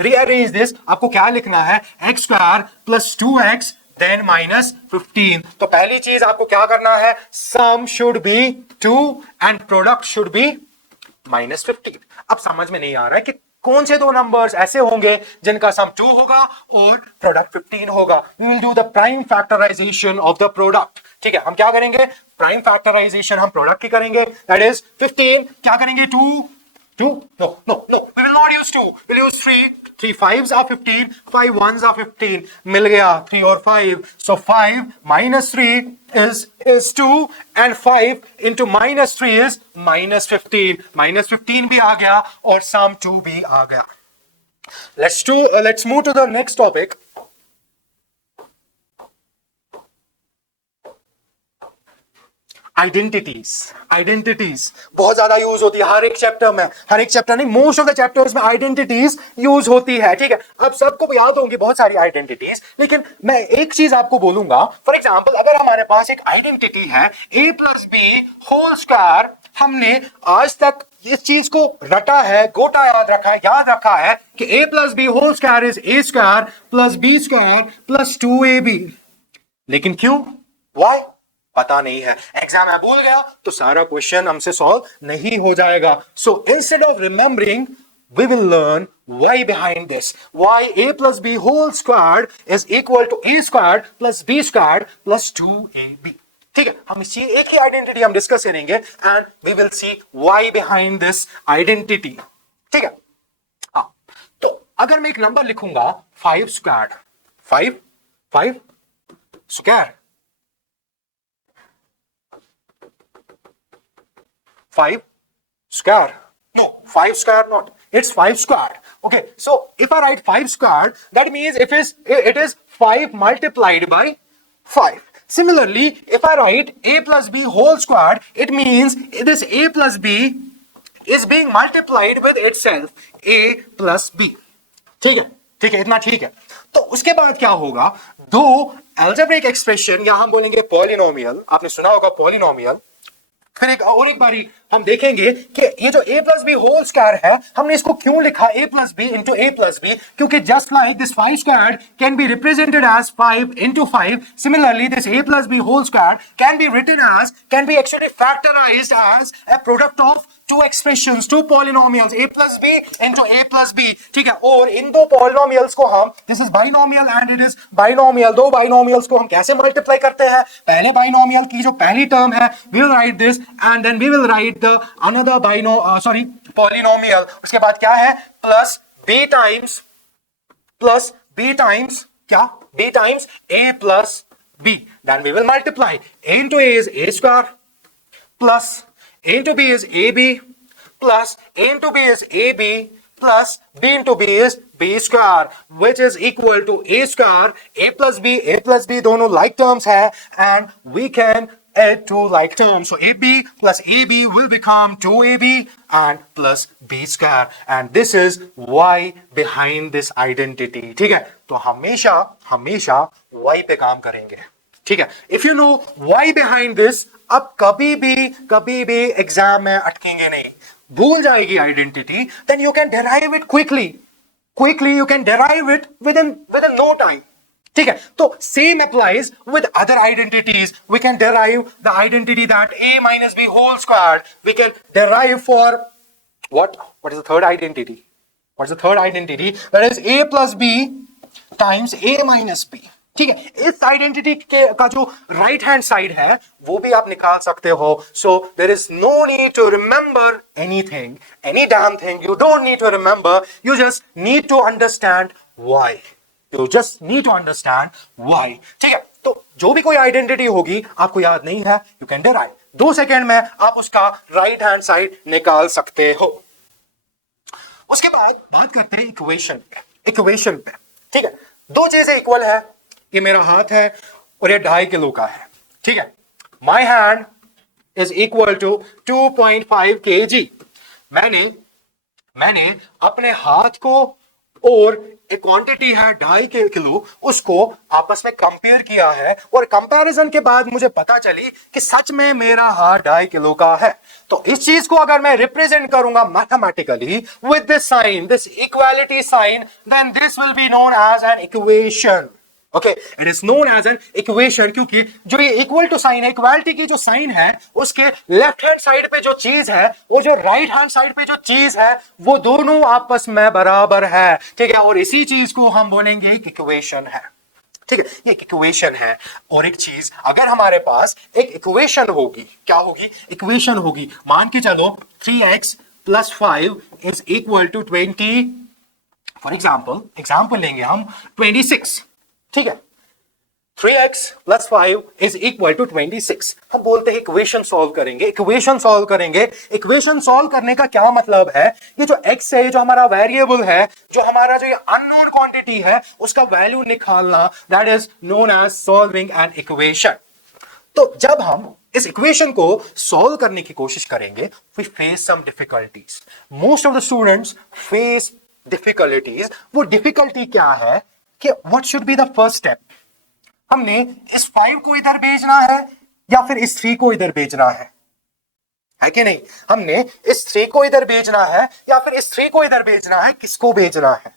rearrange this. आपको क्या लिखना है? x square plus 2x then -15. तो पहली चीज आपको क्या करना है? Sum should be 2 and product should be -15. अब समझ में नहीं आ रहा है कि कौन से दो नंबर्स ऐसे होंगे जिनका सम 2 होगा और प्रोडक्ट 15 होगा. We will do the prime factorization of the product. ठीक है, हम क्या करेंगे? प्राइम फैक्टराइजेशन हम प्रोडक्ट की करेंगे. That is 15. क्या करेंगे? 2. No, we will not use 2, we'll use 3. 3 5s are 15, 5 1s are 15, मिल गया 3 और 5, so 5 minus 3 is 2 and 5 into minus 3 is minus 15, minus 15 भी आ गया और sum 2 भी आ गया. Let's move to the next topic. Identities बहुत ज्यादा यूज होती है हर एक चैप्टर नहीं, मोस्ट ऑफ द चैप्टर्स में आइडेंटिटीज यूज होती है. ठीक है, अब सबको याद होंगी बहुत सारी आइडेंटिटीज, लेकिन मैं एक चीज आपको बोलूंगा. फॉर एग्जांपल, अगर हमारे पास एक आइडेंटिटी है a plus B whole square, हमने आज तक इस चीज को रटा है, गोटा याद रखा है कि a plus B whole square is a square plus b square plus 2ab. लेकिन क्यों, व्हाई, पता नहीं है. एग्जाम में भूल गया तो सारा क्वेश्चन हमसे सॉल्व नहीं हो जाएगा. So instead of remembering we will learn why behind this, why a plus b whole squared is equal to a squared plus b squared plus 2ab. ठीक है, हम इसी एक ही आइडेंटिटी हम डिस्कस करेंगे and we will see why behind this identity. ठीक है, हाँ, तो अगर मैं एक नंबर लिखूंगा 5 squared, 5 square 5 square. No, 5 square not. It's 5 squared. Okay, so if I write 5 squared, that means it is 5 multiplied by 5. Similarly, if I write a plus b whole squared, it means this a plus b is being multiplied with itself, a plus b. ठीक है, इतना ठीक है. तो उसके बाद क्या होगा, दो algebraic expression या हम बोलेंगे पॉलिनोमियल, आपने सुना होगा पॉलिनोमियल. फिर एक बारी हम देखेंगे कि ये जो a plus B whole square है, हमने इसको क्यों लिखा a plus B into A plus B, क्योंकि just like this 5 square can be represented as 5 into 5, similarly this a plus B whole square can be actually factorized as a product of two expressions, two polynomials, a plus b into a plus b. ठीक है, और इन दो polynomials को हम, this is binomial and it is binomial, दो binomials को हम कैसे multiply करते हैं, पहले binomial की जो पहली term है, we will write this and then we will write the another polynomial. उसके बाद क्या है, plus b times क्या, b times a plus b, then we will multiply. A into a is a square plus a into b is ab plus a into b is ab plus b into b is b square, which is equal to a square. A plus b दोनों like terms है and we can add two like terms. So ab plus ab will become 2ab and plus b square, and this is why behind this identity. ठीक है, तो हमेशा why पे काम करेंगे. ठीक है, if you know why behind this, अब कभी भी एग्जाम में अटकेंगे नहीं, भूल जाएगी identity, then you can derive it quickly you can derive it within no time. ठीक है, तो same applies with other identities. We can derive the identity that a minus b whole squared, we can derive for what is the third identity? What is the third identity? That is a plus b times a minus b. ठीक है, इस identity का जो right hand side है वो भी आप निकाल सकते हो. So there is no need to remember anything, any damn thing. You don't need to remember, you just need to understand why. ठीक है, तो जो भी कोई आइडेंटिटी होगी आपको याद नहीं है, यू कैन डिराइव. 2 सेकेंड में आप उसका राइट हैंड साइड निकाल सकते हो. उसके बाद बात करते हैं इक्वेशन पे. ठीक है, दो चीजें इक्वल है, ये मेरा हाथ है और ये 2.5 किलो का है. ठीक है, my hand is equal to 2.5 kg. मैंने अपने हाथ को और एक क्वांटिटी है 2.5 किलो, उसको आपस में कंपेयर किया है और कंपैरिजन के बाद मुझे पता चली कि सच में मेरा हाथ 2.5 किलो का है. तो इस चीज को अगर मैं रिप्रेजेंट करूंगा mathematically with this sign, this equality sign, then this will be known as an equation. Okay, it is known as an equation, क्योंकि जो ये इक्वल टू साइन है, इक्वालिटी की जो साइन है, उसके लेफ्ट हैंड साइड पे जो चीज है और जो राइट हैंड साइड पे जो चीज है वो दोनों आपस में बराबर है. ठीक है, और इसी चीज को हम बोलेंगे एक इक्वेशन है. ठीक है, ये एक इक्वेशन है. और एक चीज, अगर हमारे पास एक इक्वेशन होगी, क्या होगी, इक्वेशन होगी, मान के चलो 3x plus 5 is equal to 20 for example लेंगे हम 26, ठीक है। 3x plus 5 is equal to 26। हम बोलते हैं इक्वेशन सॉल्व करेंगे। इक्वेशन सॉल्व करने का क्या मतलब है, ये जो x है, ये जो हमारा वेरिएबल है, जो हमारा जो ये अननोन क्वांटिटी है, उसका वैल्यू निकालना, that is known as solving an equation. तो जब हम इस इक्वेशन को सॉल्व करने की कोशिश करेंगे, we face some difficulties. Most of the students face difficulties. वो डिफिकल्टी क्या है कि what should be the first step. हमने इस 5 को इधर भेजना है या फिर इस 3 को इधर भेजना है कि नहीं। हमने इस 3 को इधर भेजना है या फिर इस 3 को इधर भेजना है, किसको भेजना है,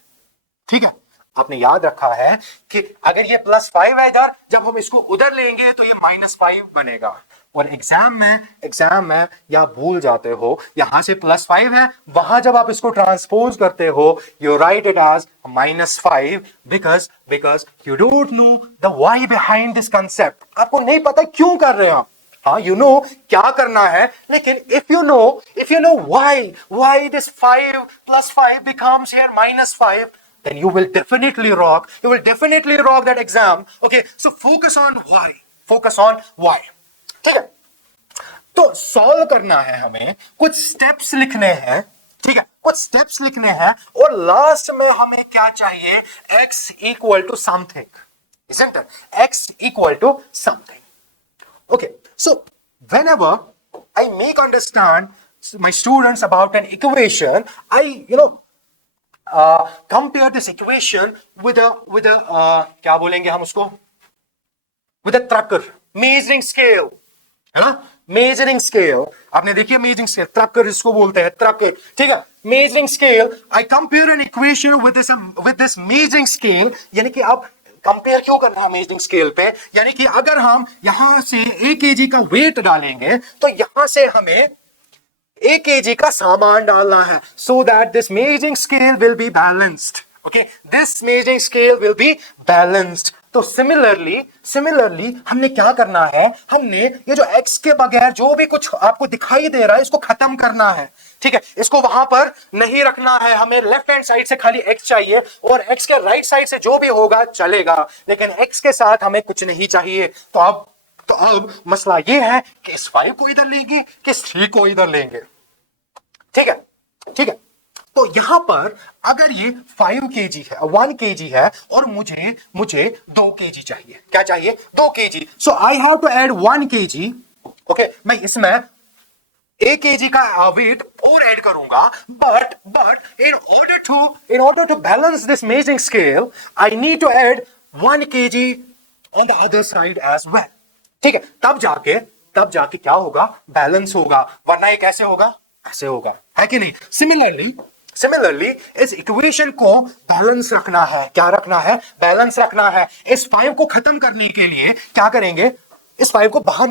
ठीक है। आपने याद रखा है कि अगर ये +5 है इधर, जब हम इसको उधर लेंगे तो ये -5 बनेगा। और एग्जाम में या भूल जाते हो, यहां से +5 है, वहां जब आप इसको ट्रांसपोज करते हो, you write it as -5 because you don't know the why behind this concept. आपको नहीं पता क्यों कर रहे हैं आप। हाँ, यू नो क्या करना है, लेकिन if you know why this 5 + 5 becomes here -5, then you will definitely rock that exam. Okay, so focus on why. ठीक है। तो सॉल्व करना है, हमें कुछ स्टेप्स लिखने हैं, ठीक है, कुछ स्टेप्स लिखने हैं, और लास्ट में हमें क्या चाहिए, x equal to something, isn't it? x equal to something. Okay, so whenever I make understand my students about an equation, I compare this equation with a क्या बोलेंगे हम उसको, with a tracker, measuring scale, है ना। Measuring scale आपने देखिए, measuring scale, trucker इसको बोलते हैं, ट्रकर, ठीक है। Measuring scale, I compare an equation with this measuring scale. यानी कि अब कंपेयर क्यों करना है मेजरिंग स्केल पे, यानी कि अगर हम यहां से 1 kg का वेट डालेंगे, तो यहां से हमें 1 kg का सामान डालना है, so that this measuring scale will be balanced. Okay, this measuring scale will be balanced. तो सिमिलरली हमने क्या करना है, हमने ये जो x के बगैर जो भी कुछ आपको दिखाई दे रहा है, इसको खत्म करना है, ठीक है। इसको वहां पर नहीं रखना है, हमें लेफ्ट हैंड साइड से खाली x चाहिए, और x के राइट साइड से जो भी होगा चलेगा, लेकिन x के साथ हमें कुछ नहीं चाहिए। तो अब मसला ये है कि इस 5 को इधर लेंगे कि इस 3 को इधर लेंगे, ठीक है। तो यहां पर अगर ये 5 kg है, 1 kg है, और मुझे 2 kg चाहिए, क्या चाहिए, 2 kg। So I have to add 1 kg। Okay, मैं इसमें 1 kg का वेट और ऐड करूंगा, but in order to balance this measuring scale, I need to add 1 kg on the other side as well, ठीक है। तब जाके क्या होगा, बैलेंस होगा, वरना ये कैसे होगा, ऐसे होगा, है कि नहीं। सिमिलरली इस इक्वेशन को बैलेंस रखना है, क्या रखना है, बैलेंस रखना है। इस 5 को खत्म करने के लिए क्या करेंगे, इस 5 को बाहर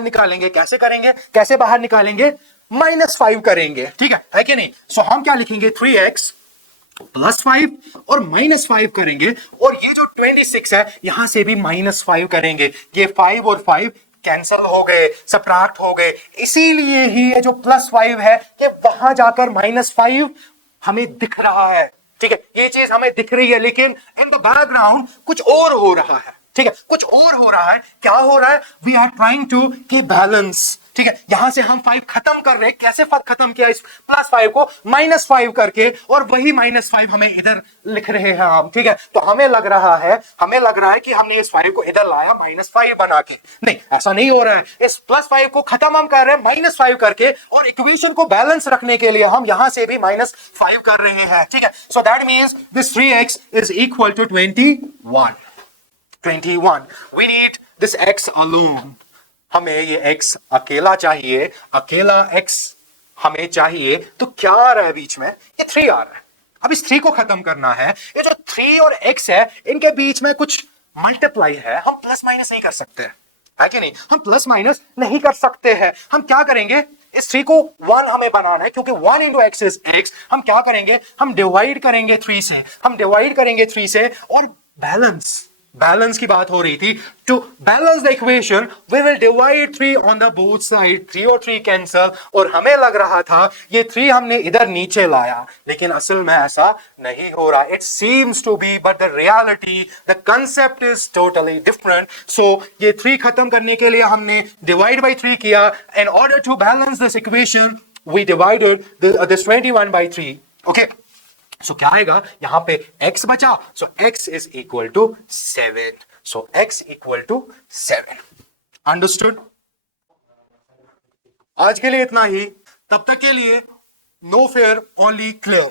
निकालेंगे, कैसे करेंगे, कैसे बाहर निकालेंगे, -5 करेंगे, ठीक है कि नहीं। सो हम क्या लिखेंगे, 3x + 5 और -5 करेंगे, और ये जो 26 है, यहां से भी -5 करेंगे। ये 5 और 5 कैंसल हो गए, सबट्रैक्ट हो गए। इसीलिए ही ये जो +5 है, ये वहां जाकर -5 हमें दिख रहा है, ठीक है। ये चीज हमें दिख रही है, लेकिन इन द बैकग्राउंड कुछ और हो रहा है, ठीक है, कुछ और हो रहा है। क्या हो रहा है, we are trying to keep balance, ठीक है। यहां से हम 5 खत्म कर रहे हैं, कैसे खत्म किया, इस +5 को -5 करके, और वही -5 हमें इधर लिख रहे हैं हम, ठीक है। तो हमें लग रहा है कि हमने इस 5 को इधर लाया -5 बना के, नहीं, ऐसा नहीं हो रहा है। इस +5 को खत्म हम कर रहे हैं -5 करके, और इक्वेशन को बैलेंस रखने के लिए हम यहां से भी -5 कर रहे हैं, ठीक है। So that means this 3x is equal to 21। We need this x alone. हमें ये x अकेला चाहिए, अकेला x हमें चाहिए। तो क्या आ रहा है बीच में, ये 3 आ रहा है। अब इस 3 को खत्म करना है। ये जो 3 और x है, इनके बीच में कुछ मल्टीप्लाई है, हम प्लस माइनस नहीं कर सकते, है कि नहीं। हम प्लस माइनस नहीं कर सकते हैं। हम क्या करेंगे, इस 3 को 1 हमें बनाना है, क्योंकि 1 इंटू एक्स इज x। हम क्या करेंगे, हम डिवाइड करेंगे 3 से, और बैलेंस की बात हो रही थी। To balance the equation we will divide 3 on the both side, 3 और 3 कैंसल, और हमें लग रहा था ये 3 हमने इधर नीचे लाया, लेकिन असल में ऐसा नहीं हो रहा। It seems to be, but the reality, the concept is totally different. So ये 3 खत्म करने के लिए हमने डिवाइड बाई 3 किया। In order to balance this equation we divided this 21 by 3। Okay, so क्या आएगा यहां पे x बचा, so x is equal to 7। So x equal to 7। Understood? आज के लिए इतना ही। तब तक के लिए नो फेयर ओनली क्लियर।